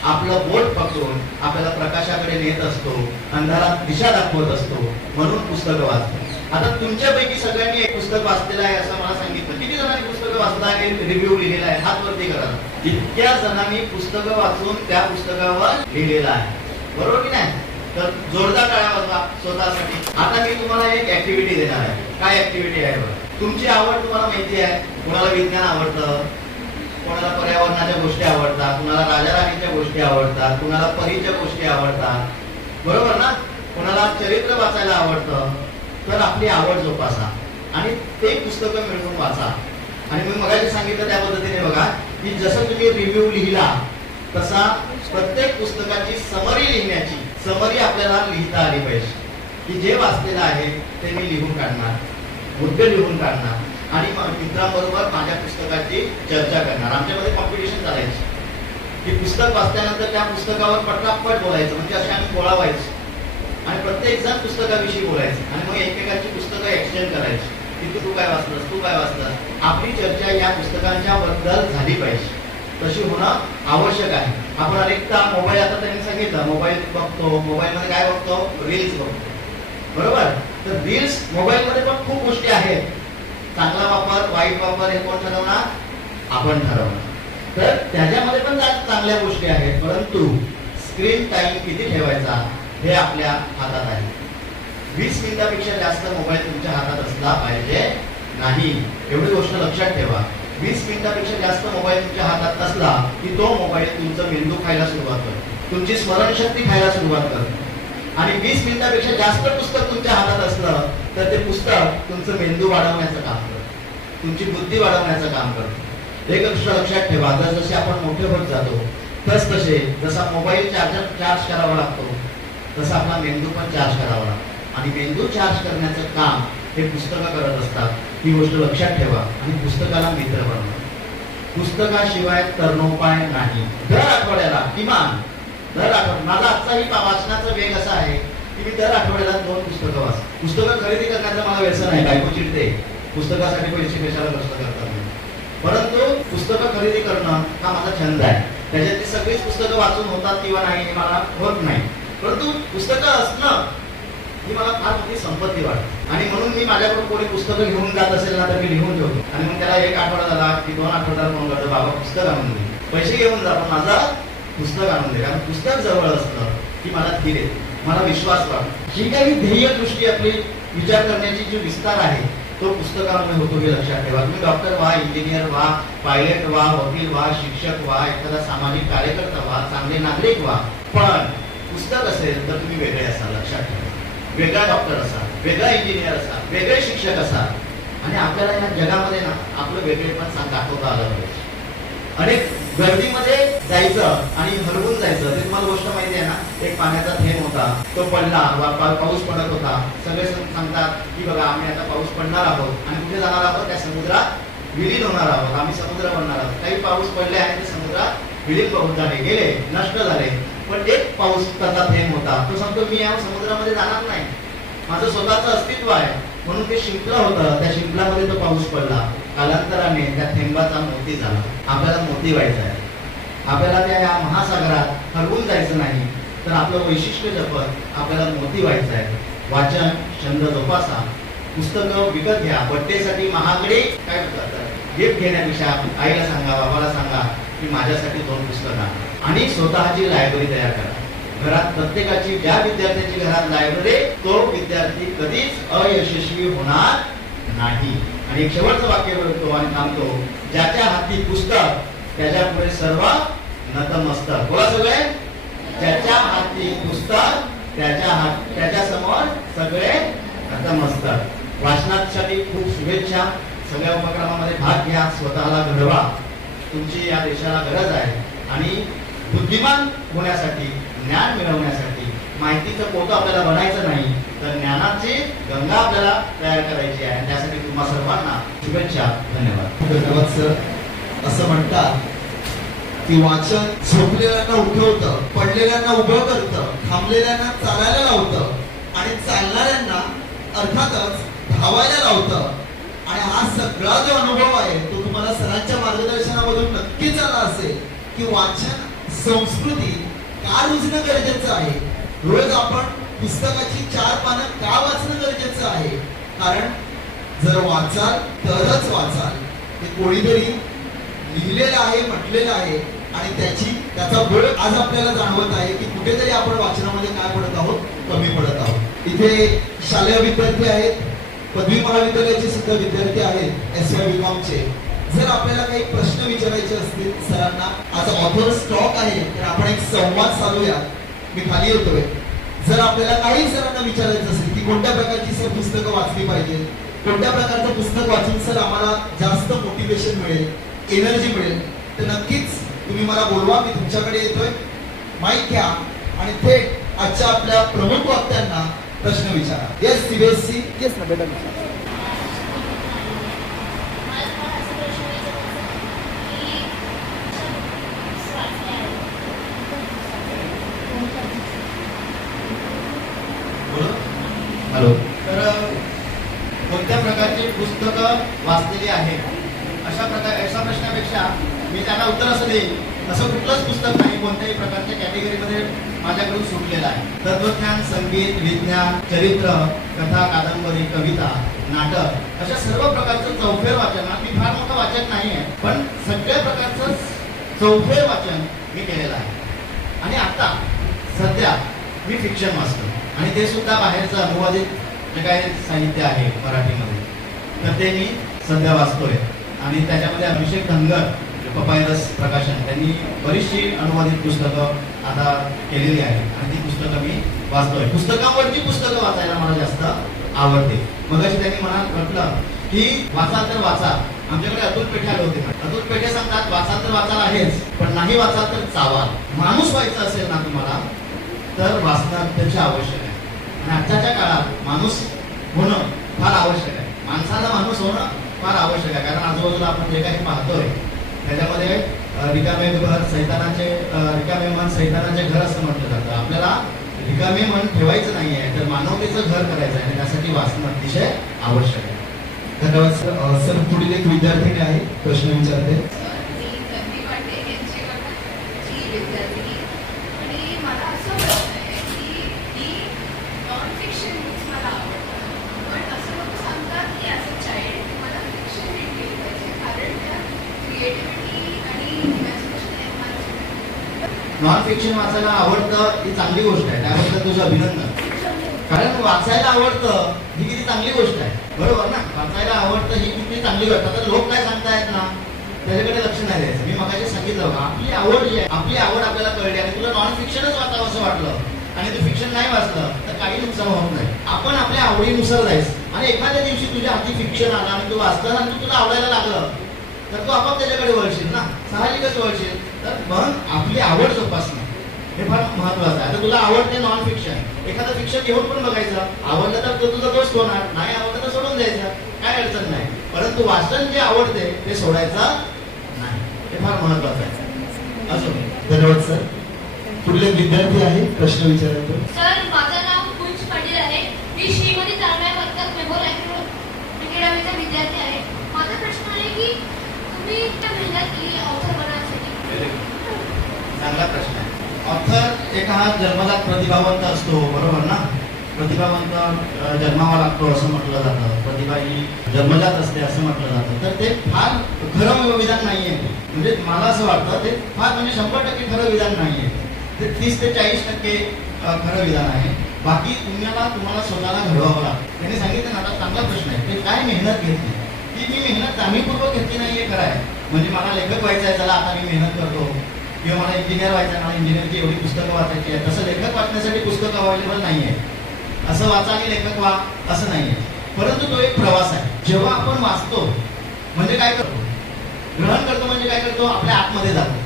आपलं बोट पकडून आपल्याला प्रकाशाकडे नेत असतो, अंधारात दिशा दाखवत असतो. म्हणून पुस्तकं वाचतो. आता तुमच्यापैकी सगळ्यांनी एक पुस्तक वाचलेलं आहे असं मला सांगितलं. किती जणांनी पुस्तकं वाचलं आणि रिव्ह्यू लिहिलेला आहे? हात वरती करा. इतक्या जणांनी पुस्तकं वाचून त्या पुस्तकावर लिहिलेलं आहे, बरोबर की नाही? तर जोरदार टाळ्या वाजवा स्वतःसाठी. आता मी तुम्हाला एक ऍक्टिव्हिटी देणार आहे. काय ऍक्टिव्हिटी आहे बघा? तुमची आवड तुम्हाला माहिती आहे. कोणाला विज्ञान आवडतं, कोणाला पर्यावरणाच्या गोष्टी आवडतात, कुणाला राजाराणीच्या गोष्टी आवडतात, कुणाला परीच्या गोष्टी आवडतात, बरोबर ना? कोणाला चरित्र वाचायला आवडतं. तर आपली आवड जोपासा आणि ते पुस्तकं मिळवून वाचा. आणि मी मगाशी सांगितलं त्या पद्धतीने बघा की जसं तुम्ही रिव्ह्यू लिहिला तसा प्रत्येक पुस्तकाची समरी लिहिण्याची समरी आपल्याला लिहिता आली पाहिजे. की जे वाचलेलं आहे ते मी लिहून काढणार, मुद्दे लिहून काढणार आणि मित्रांबरोबर माझ्या पुस्तकाची चर्चा करणार. आमच्यामध्ये कॉम्पिटिशन चालायची की पुस्तक वाचल्यानंतर त्या पुस्तकावर पटापट बोलायचं, म्हणजे असे आम्ही गोळा व्हायचो आणि प्रत्येक जण पुस्तकाविषयी बोलायचं आणि मग एकमेकांची पुस्तकं एक्सचेंज करायची की तू काय वाचलंस, तू काय वाचलंस. आपली चर्चा या पुस्तकांच्या बद्दल झाली पाहिजे, तशी होणं आवश्यक आहे. आपण अनेकदा मोबाईल, आता त्यांनी सांगितलं मोबाईल बघतो, मोबाईलमध्ये काय बघतो? रील्स बघतो, बरोबर? तर रील्स मोबाईलमध्ये पण खूप गोष्टी आहेत. चांगला वापर, वाईट वापर हे कोण ठरवणार? आपण ठरवणार. तर त्याच्यामध्ये पण चांगल्या गोष्टी आहेत, परंतु स्क्रीन टाइम किती ठेवायचा हे आपल्या हातात आहे. 20 मिनिटापेक्षा जास्त मोबाईल तुमच्या हातात असला पाहिजे नाही. एवढी गोष्ट लक्षात ठेवा. 20 मिनिटापेक्षा जास्त मोबाईल तुमच्या हातात असला की तो मोबाईल तुमचं मेंदू खायला सुरुवात करतो, तुमची स्मरणशक्ती खायला सुरुवात करतो. आणि 20 मिनिटापेक्षा जास्त पुस्तक तुमच्या हातात असलं तर ते पुस्तक तुमचं मेंदू वाढवण्याचं काम करतं, तुमची बुद्धी वाढवण्याचं काम करतं. एक गोष्ट लक्षात ठेवा, जसे आपण मोठे होत जातो तसे जसा मोबाईल चार्ज करावा लागतो तसा आपला मेंदू पण चार्ज करावा लागतो. आणि मेंदू चार्ज करण्याचं काम हे पुस्तकं करत असतात. ही गोष्ट लक्षात ठेवा आणि पुस्तकाला मित्र बनवा. पुस्तकाशिवाय तरणोपाय नाही. दर आठवड्याला किमान दर आठवड्यात माझा आजचाही वाचनाचा वेग असा आहे की मी दर आठवड्याला 2 पुस्तकं वाचतो. पुस्तकं खरेदी करण्याचं मला व्यसन आहे. बायको चिडते, पुस्तकासाठी पैसे कशाला खर्च करतात. परंतु पुस्तकं खरेदी करणं हा माझा छंद आहे. त्याच्यातली सगळीच पुस्तकं वाचून होतात किंवा नाही हे मला होत नाही. परंतु पुस्तकं असणं ही मला फार मोठी संपत्ती वाटते. आणि म्हणून मी माझ्याकडून कोणी पुस्तकं घेऊन जात असेल ना तर मी लिहून ठेवतो. आणि मग त्याला 1 आठवडा झाला की 2 आठवड्याला फोन करतो, बाबा पुस्तक आणून दे, पैसे घेऊन जा पण माझं पुस्तक आणून दे. कारण पुस्तक जवळ असलं की मला धीर येते, मला विश्वास वाटतो. जी काही ध्येय दृष्टी आपली विचार करण्याची जी विस्तार आहे तो पुस्तकामुळे होतो हे लक्षात ठेवा. तुम्ही डॉक्टर व्हा, इंजिनियर व्हा, पायलट व्हा, वकील व्हा, शिक्षक व्हा, एखादा सामाजिक कार्यकर्ता व्हा, चांगले नागरिक व्हा, पण पुस्तक असेल तर तुम्ही वेगळे असाल. लक्षात ठेवा. वेगळा डॉक्टर असा, वेगळा इंजिनियर असा, वेगळे शिक्षक असा. आणि आपल्याला या जगामध्ये ना आपलं वेगळेपण दाखवता आलं पाहिजे. अनेक गर्दीमध्ये जायचं आणि हरवून जायचं. ते तुम्हाला गोष्ट माहिती आहे ना. एक पाण्याचा थेंब होता, तो पडला, पाऊस पडत होता. सगळे सांगतात की बघा आम्ही आता पाऊस पडणार आहोत आणि कुठे जाणार आहोत, त्या समुद्रात विलीन होणार आहोत, आम्ही समुद्र बनणार आहोत. काही पाऊस पडले आणि ते समुद्रात विलीन पाऊस झाले, गेले, नष्ट झाले. पण एक पाऊस त्याचा थेंब होता, तो सांगतो मी या समुद्रामध्ये जाणार नाही, माझं स्वतःचं अस्तित्व आहे. म्हणून ते शिंपलं होतं, त्या शिंपल्यामध्ये तो पाऊस पडला. कालांतराने त्या थेंबाचा मोती झाला. आपल्याला मोती व्हायचा आहे. आपल्याला त्या या महासागरात हरवून जायचं नाही, तर आपलं वैशिष्ट्य जपत आपल्याला मोती व्हायचं आहे. वाचन, छंद जोपासा, पुस्तकं विकत घ्या. बड्डेसाठी महागडे काय करतात, गिफ्ट घेण्यापेक्षा आईला सांगा, बाबाला सांगा की माझ्यासाठी 2 पुस्तकं आणि स्वतःची लायब्ररी तयार करा. घरात प्रत्येकाची, ज्या विद्यार्थ्याची घरात लायब्ररी, तो विद्यार्थी कधीच अयशस्वी होणार नाही. आणि एक शेवटचं वाक्य बोलतो आणि थांबतो, ज्याच्या हाती पुस्तक त्याच्या पुढे सर्व नतमस्तक. बोला सगळे, ज्याच्या हाती पुस्तक त्याच्या समोर सगळे नतमस्तक. वाचनासाठी खूप शुभेच्छा. सगळ्या उपक्रमामध्ये भाग घ्या, स्वतःला घडवा. तुमची या देशाला गरज आहे. आणि बुद्धिमान होण्यासाठी, ज्ञान मिळवण्यासाठी माहितीचं पोतं आपल्याला बनायचं नाही, तर ज्ञानाची गंगा आपल्याला तयार करायची आहे. त्यासाठी तुम्हा सर्वांना शुभेच्छा. धन्यवाद. धन्यवाद सर. असं म्हणतात की वाचन झोपलेल्यांना उठवतं, पडलेल्यांना उभं करतं, थांबलेल्यांना चालायला लावतं आणि चालणाऱ्यांना अर्थातच धावायला लावतं. आणि हा सगळा जो अनुभव आहे तो तुम्हाला सरांच्या मार्गदर्शनामधून नक्कीच आला असेल की वाचन संस्कृती का रुजणं गरजेचं आहे. रोज आपण पुस्तकाची 4 पानं का वाचणं गरजेचं आहे. कारण जर वाचाल तरच वाचाल. हे कोणीतरी लिहिलेलं आहे, म्हटलेलं आहे आणि त्याचा बळ आज आपल्याला जाणवत आहे की कुठेतरी आपण वाचनामध्ये काय पडत आहोत, कमी पडत आहोत. इथे शालेय विद्यार्थी आहेत, पदवी महाविद्यालयाचे सुद्धा विद्यार्थी आहेत, SY BComचे. जर आपल्याला काही प्रश्न विचारायचे असतील सरांना, आज ऑथर स्टॉक आहे तर आपण एक संवाद साधूया. मी खाली येतोय. जर आपल्याला काही सरांना विचारायचं असेल की कोणत्या प्रकारची सर पुस्तकं वाचली पाहिजे, कोणत्या प्रकारचं पुस्तक वाचून सर आम्हाला जास्त मोटिवेशन मिळेल, एनर्जी मिळेल, तर नक्कीच तुम्ही मला बोलवा. मी तुमच्याकडे येतोय. माईक घ्या आणि थेट आजच्या आपल्या प्रमुख वक्त्यांना प्रश्न विचारा. Yes CBSE. येस ना बेटा. हॅलो. तर कोणत्या प्रकारची पुस्तकं वाचलेली आहेत अशा प्रश्नापेक्षा मी त्यांना उत्तर असं देईन, असं कुठलंच पुस्तक नाही कोणत्याही प्रकारच्या कॅटेगरीमध्ये माझ्याकडून सुटलेलं आहे. तत्वज्ञान, संगीत, विज्ञान, चरित्र, कथा, कादंबरी, कविता, नाटक अशा सर्व प्रकारचं चौफेर वाचन. मी फार मोठं वाचक नाही आहे, पण सगळ्या प्रकारचं चौफेर वाचन मी केलेलं आहे. आणि आता सध्या मी फिक्शन वाचतो आणि ते सुद्धा बाहेरचं अनुवादित जे काही साहित्य आहे मराठीमध्ये, तर ते मी सध्या वाचतोय. आणि त्याच्यामध्ये अभिषेक धनगर, पपायरस प्रकाशन, त्यांनी बरीचशी अनुवादित पुस्तकं आता केलेली आहेत आणि ती पुस्तकं मी वाचतोय. पुस्तकांवरची पुस्तकं वाचायला मला जास्त आवडते. मगाशी त्यांनी मनात म्हटलं की वाचा तर वाचा. आमच्याकडे अतुल पेठे आले होते. अतुल पेठे सांगतात वाचा तर वाचाल आहेच, पण नाही वाचा तर चावाल. माणूस व्हायचं असेल ना तुम्हाला तर वाचणं अत्यंत आवश्यक आहे. आणि आजच्या काळात माणूस होणं फार आवश्यक आहे. माणसाला माणूस होणं फार आवश्यक आहे. कारण आजूबाजूला आपण जे काही पाहतोय त्याच्यामध्ये रिकामे घर रिकामे मन सैतानाचे घर असं म्हटलं जातं. आपल्याला रिकामे मन ठेवायचं नाही आहे, तर मानवतेचं घर करायचं आहे आणि त्यासाठी वाचणं अतिशय आवश्यक आहे. धन्यवाद सर. सर पुढील एक विद्यार्थिनी आहे, प्रश्न विचारते. मी तन्वी पांडे यांची वर्गाची विद्यार्थिनी आणि मला असं वाटतंय की ही नॉन फिक्शन बुक्स मला आवडतात, पण असं लोक सांगतात की ॲज अ चाइल्ड मला फिक्शन रीड केली पाहिजे कारण त्यात क्रिएटिव्हिटी आणि इमॅजिनेशन एनहान्स होतं. नॉन फिक्शन वाचायला आवडतं ही चांगली गोष्ट आहे, त्याबद्दल तुझं अभिनंदन. कारण वाचायला आवडतं ही किती चांगली गोष्ट आहे, बरोबर ना? वाचायला आवडतं ही किती चांगली गोष्ट. आता लोक काय सांगतायत ना त्याच्याकडे लक्ष नाही द्यायचं. मी मगाशी सांगितलं का आपली आवड जी आहे, आपली आवड आपल्याला कळली आणि तुला नॉन फिक्शनच वाचावं असं वाटलं आणि तू फिक्शन नाही वाचलं तर काही नुकसान होत नाही. आपण आपल्या आवडीनुसार जायचं आणि एखाद्या दिवशी तुझ्या हाती फिक्शन आला आणि तू वाचताना आणि तुला आवडायला लागलं तर तू आपोआप त्याच्याकडे वळशील ना, साहजिकच वळशील. तर मग आपली आवड जोपासणं हे फार महत्वाचं आहे. आता तुला आवडते नॉन फिक्शन, एखादं फिक्शन घेऊन पण बघायचं, आवडलं तर तो तुझा दोस्त होणार, नाही आवडलं तर सोडून द्यायचं, काय अडचण नाही. परंतु वाचन जे आवडते ते सोडायचं नाही, हे फार महत्वाचं आहे. अजून धन्यवाद सर. पुढील एक विद्यार्थी आहे, प्रश्न विचारायचा. सर, माझं नाव कुंज पाटील आहे. मी श्रीमती तारबाई वर्तक मेमोर अकॅडमीचा विद्यार्थी आहे. माझा प्रश्न आहे की तुम्ही इतक्या मेहनत केली ऑथर बनवण्यासाठी. चांगला प्रश्न आहे. ऑथर एक हा जन्मजात प्रतिभावंत असतो, बरोबर ना? प्रतिभावंत जन्मावा लागतो असं म्हटलं जातं, प्रतिभा ही जन्मजात असते असं म्हटलं जातं. तर ते फार खरं विधान नाही आहे. म्हणजे मला असं वाटतं ते फार म्हणजे 100% खरं विधान नाही आहे. ते 30 ते 40% खरं विधान आहे. बाकी तुम्हाला स्वतःला घडवावं लागतं. त्यांनी सांगितलं ना, आता चांगला प्रश्न आहे, ते काय मेहनत घेतली. ती मी मेहनत जाणीवपूर्वक घेतली नाही आहे, खरं आहे. म्हणजे मला लेखक व्हायचं आहे, चला आता मी मेहनत करतो, किंवा मला इंजिनियर व्हायचं आहे, मला इंजिनिअरची एवढी पुस्तकं वाचायची आहे. तसं लेखक वाचण्यासाठी पुस्तकं अवेलेबल नाही आहे. असं वाचा आणि लेखक व्हा असं नाही आहे. परंतु तो एक प्रवास आहे. जेव्हा आपण वाचतो म्हणजे काय करतो, ग्रहण करतो म्हणजे काय करतो, आपल्या आतमध्ये जातो.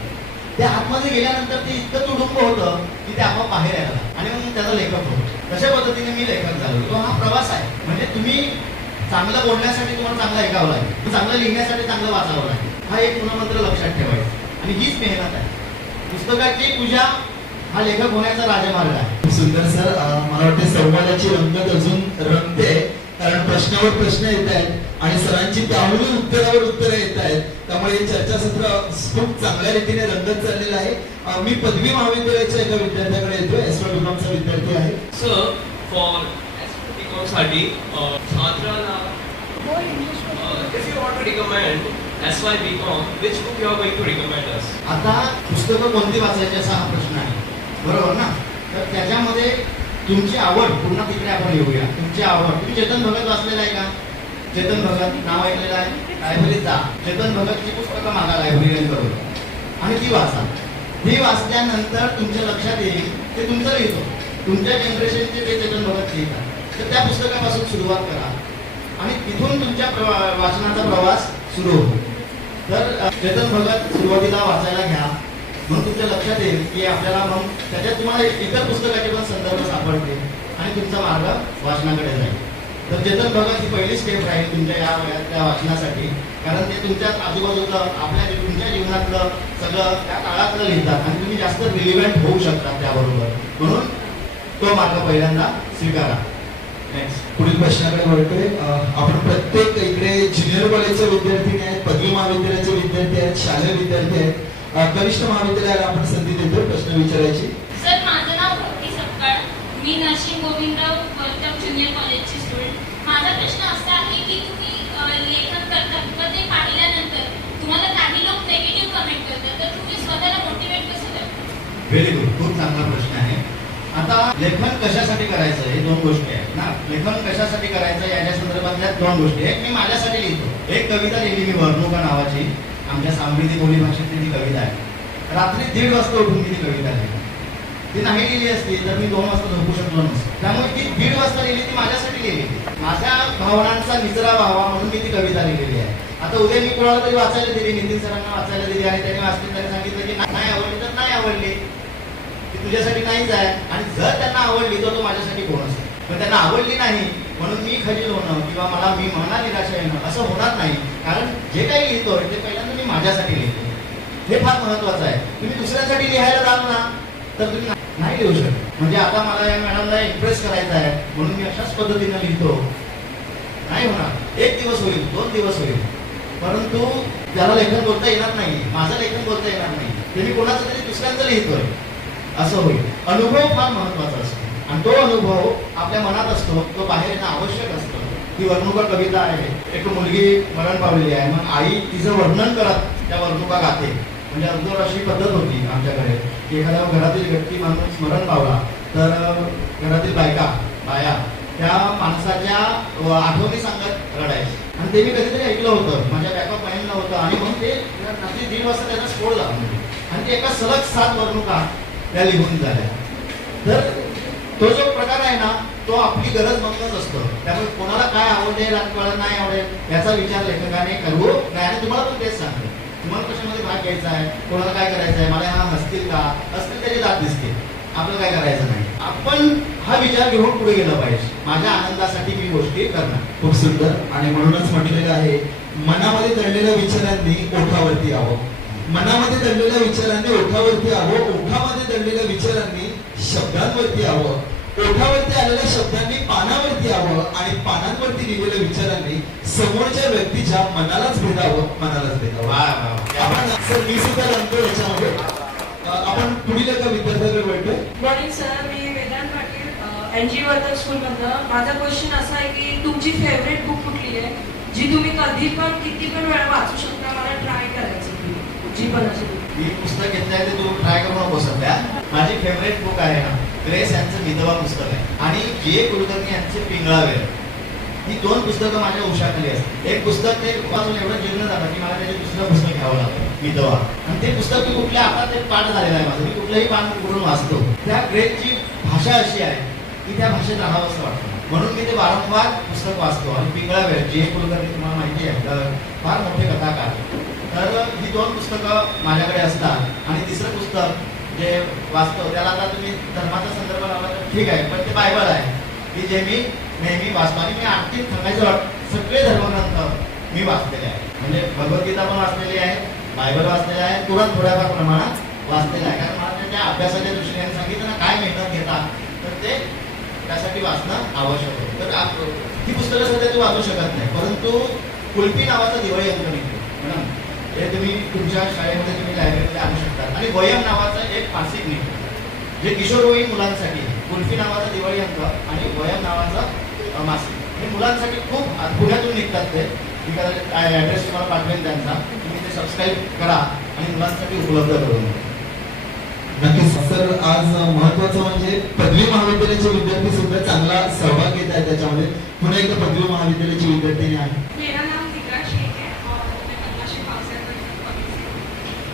त्या आतमध्ये गेल्यानंतर ते इतकं तुडुंब होतं की ते आपोआप बाहेर यायला आणि मग त्याचा लेखक होतो. तशा पद्धतीने मी लेखक झालो. तो हा प्रवास आहे. म्हणजे तुम्ही चांगलं बोलण्यासाठी तुम्हाला चांगलं ऐकावं लागेल, चांगलं लिहिण्यासाठी चांगलं वाचावं लागेल. हा एक गुणमंत्र लक्षात ठेवायचा आणि हीच मेहनत आहे. पुस्तकाची पूजा हा लेखक होण्याचा राजमार्ग आहे. सुंदर सर. मला वाटते संवादाची रंगत अजून रंगते, कारण प्रश्नावर प्रश्न येत आहेत आणि सरांची त्याहून उत्तरावर उत्तरं येत आहेत. त्यामुळे हे चर्चासत्र खूप चांगल्या रीतीने रंगत चाललेलं आहे. मी पदवी महाविद्यालयाच्या एका विद्यार्थ्याकडे येतोय, एसवाय बीकॉमचा विद्यार्थी आहे. सर, फॉर बीकॉम साठी छात्रांना if you want to recommend SY BCom, which book you are going to recommend us? आता पुस्तकं कोणती वाचायची असा हा प्रश्न आहे, बरोबर ना? तर त्याच्यामध्ये तुमची आवड पूर्ण तिकडे आपण येऊया. तुमची आवड, तुम्ही चेतन भगत वाचलेला आहे का? चेतन भगत नाव ऐकलेलं आहे? लायब्ररीत जा, चेतन भगतची पुस्तकं मागा लायब्ररीन करून आणि ती वाचा. ही वाचल्यानंतर तुमच्या लक्षात येईल ते तुमचं लिहितो, तुमच्या जनरेशनचे ते चेतन भगत लिहितात. तर त्या पुस्तकापासून सुरुवात करा आणि तिथून तुमच्या वाचनाचा प्रवास सुरू होतो. तर चेतन भगत सुरुवातीला वाचायला घ्या, मग तुमच्या लक्षात येईल की आपल्याला मग त्याच्यात तुम्हाला इतर पुस्तकाचे पण संदर्भ सापडतील आणि तुमचा मार्ग वाचनाकडे जाईल. तर चेतन भगत ही पहिली स्टेप राहील तुमच्या या वयातल्या वाचनासाठी, कारण ते तुमच्या आजूबाजूचं तुमच्या जीवनातलं सगळं त्या काळातलं लिहितात आणि तुम्ही जास्त रिलिव्हंट होऊ शकता त्याबरोबर. म्हणून तो मार्ग पहिल्यांदा स्वीकारा. नेक्स्ट पुढील प्रश्नाकडे वळतोय. आपण प्रत्येक इकडे ज्युनियर कॉलेजचे विद्यार्थी आहेत, पदवी महाविद्यालयाचे विद्यार्थी आहेत, शालेय विद्यार्थी आहेत. कनिष्ठ महाविद्यालयाला आपण संधी देतो प्रश्न विचारायची. सर, माझं नाव भक्ती सपकाळ. मी नरसिंह गोविंदराव वर्तक ज्युनियर कॉलेजची स्टुडंट. माझा प्रश्न असा आहे की तुम्ही लेखन करता तर ते पाहिल्यानंतर तुम्हाला काही लोक नेगेटिव्ह कमेंट करतात, तर तुम्ही स्वतःला मोटिवेट कसं करता? व्हेरी गुड, खूप चांगला प्रश्न आहे. आता लेखन कशासाठी करायचं हे दोन गोष्टी आहेत ना. लेखन कशासाठी करायचं याच्या संदर्भातल्या दोन गोष्टी. एक, मी माझ्यासाठी लिहितो. एक कविता लिहिली मी, वर्णुका नावाची, आमच्या सांगली बोली भाषेतली ती कविता आहे. रात्री 1:30 वाजता उठून मी ती कविता लिहिली. ती नाही लिहिली असती तर मी 2 वाजता झोपू शकलो नसतो. त्यामुळे ती 1:30 वाजता लिहिली, ती माझ्यासाठी लिहिली. माझ्या भावनांचा निचरा व्हावा म्हणून मी ती कविता लिहिलेली आहे. आता उद्या मी कोणाला तरी वाचायला दिली, नितीन सरांना वाचायला दिली आणि त्यांनी वाचली, त्यांनी सांगितलं की नाही आवडली तर नाही आवडली, ती तुझ्यासाठी नाहीच आहे. आणि जर त्यांना आवडली तर तो माझ्यासाठी कोण असेल. पण त्यांना आवडली नाही म्हणून मी खजील होणं किंवा मी मना निराशा येणं असं होणार नाही. कारण जे काही लिहितोय ते पहिल्यांदा मी माझ्यासाठी लिहितो. हे फार महत्वाचं आहे. तुम्ही दुसऱ्यासाठी लिहायला जाल ना तर तुम्ही नाही लिहू शकत. म्हणजे आता मला या मॅडमला इम्प्रेस करायचं आहे म्हणून मी अशाच पद्धतीने लिहितो, नाही होणार. 1 दिवस होईल, 2 दिवस होईल, परंतु त्याला लेखन बोलता येणार नाही, माझं लेखन बोलता येणार नाही, ते मी कोणाचं तरी दुसऱ्यांचं लिहितोय असं होईल. अनुभव फार महत्वाचा असतो आणि तो अनुभव आपल्या मनात असतो, तो बाहेर येणं आवश्यक असतं. ती वर्णुका कविता आहे. एक मुलगी मरण पावलेली आहे, मग आई तिचं वर्णन करत त्या वर्णुका गाते. म्हणजे अगोदर अशी पद्धत होती आमच्याकडे की एखाद्या घरातील व्यक्ती माणूस मरण पावला तर घरातील बाया त्या माणसाच्या आठवणी सांगत रडायचे. आणि ते मी कधीतरी ऐकलं होतं, माझ्या बॅकअप माइंडला होतं. आणि मग ते रात्री 1:30 वाजता त्याचा स्फोट झाला आणि ते एका सलग 7 वर्णुका त्या लिहून झाल्या. तर तो जो प्रकार आहे ना तो आपली गरज म्हणूनच असतो. त्यामुळे कोणाला काय आवडेल आणि कोणाला नाही आवडेल याचा विचार लेखकाने करू नाही. आणि तुम्हाला पण तेच सांगतो, तुम्हाला कशामध्ये भाग घ्यायचा आहे, कोणाला काय करायचं आहे, मला हा हसतील का, असतील त्याचे दात दिसतील, आपलं काय करायचं नाही. आपण हा विचार घेऊन पुढे गेलं पाहिजे. माझ्या आनंदासाठी मी गोष्टी करणार. खूप सुंदर. आणि म्हणूनच म्हटलेलं आहे, मनामध्ये दडलेल्या विचारांनी ओठावरती यावं, मनामध्ये दडलेल्या विचारांनी ओठावरती यावं, ओठामध्ये दडलेल्या विचारांनी शब्दांवरती यावं, ओठावरती आलेल्या शब्दांनी पानावरती यावं आणि पानांवरती लिहिलेल्या विचारांनी समोरच्या व्यक्तीच्या मनालाच भेदावं, मनालाच भेदावं. वा वा वा. आपण सर मी सुद्धा रंगतो याच्यामध्ये. आपण पुढील एका विद्यार्थ्याकडे वळतोय. मॉर्निंग सर, मी वेदांत पाटील NG वर्धक स्कूलमधनं. माझा क्वेश्चन असा आहे की तुमची फेवरेट बुक कुठली आहे जी तुम्ही कधी पण किती पण वेळा वाचू शकता? मला ट्राय करायचं जी पण असेल. मी पुस्तक घेतलंय ते तू ट्राय करू नको सध्या. माझी फेवरेट बुक आहे ना ग्रेस यांचं विधवा पुस्तक आहे आणि जे कुलकर्णी यांचे पिंगळावेल, ही 2 पुस्तकं माझ्या उशाखाली असतात. एक पुस्तक ते वाचून एवढं जीर्ण झालं की मला त्याचे दुसरं पुस्तक घ्यावं लागतं, विधवा. आणि ते पुस्तक मी कुठल्या आता ते पाठ झालेलं आहे माझं, मी कुठलंही पान उघडून वाचतो. त्या ग्रेसची भाषा अशी आहे की त्या भाषेत राहावं असं वाटतं, म्हणून मी ते वारंवार पुस्तक वाचतो. आणि पिंगळावेल जे कुलकर्णी तुम्हाला माहिती आहे फार मोठे कथाकार. तर ही 2 पुस्तकं माझ्याकडे असतात. आणि तिसरं पुस्तक जे वाचतो त्याला आता तुम्ही धर्माचा संदर्भ लावला तर ठीक आहे, पण ते बायबल आहे की जे मी नेहमी वाचतो. आणि मी आणखी सांगायचं सगळे धर्मग्रंथ मी वाचलेले आहे. म्हणजे भगवद्गीता पण वाचलेली आहे, बायबल वाचलेलं आहे, कुराण थोड्याफार प्रमाणात वाचलेलं आहे. कारण मला त्या अभ्यासाच्या दृष्टीने सांगितलं ना काय मेहनत घेतात तर ते त्यासाठी वाचणं आवश्यक होतं. तर ही पुस्तकं सध्या तू वाचू शकत नाही, परंतु कुल्फी नावाचा दिवाळी अंक निघतो मॅडम, हे तुम्ही तुमच्या शाळेमध्ये तुम्ही लायब्ररीमध्ये आणू शकता. आणि वयम नावाचं एक मासिक निघतो जे किशोरवयीन मुलांसाठी, कुल्फी नावाचा दिवाळी अंक आणि वयम नावाचं मासिक, हे मुलांसाठी खूप पुण्यातून निघतात. ते मी कदाचित ॲड्रेस तुम्हाला पाठवेल त्यांचा, तुम्ही ते सबस्क्राईब करा आणि मुलांसाठी उपलब्ध करून द्या. नक्कीच सर. आज महत्वाचं म्हणजे पदवी महाविद्यालयाचे विद्यार्थी सुद्धा चांगला सहभाग घेत आहेत त्याच्यामध्ये. पुन्हा एकदा पदवी महाविद्यालयाची विद्यार्थिनी आहे. मेरा नाम दिका शेख है और मैं पद्मश्री पाउसर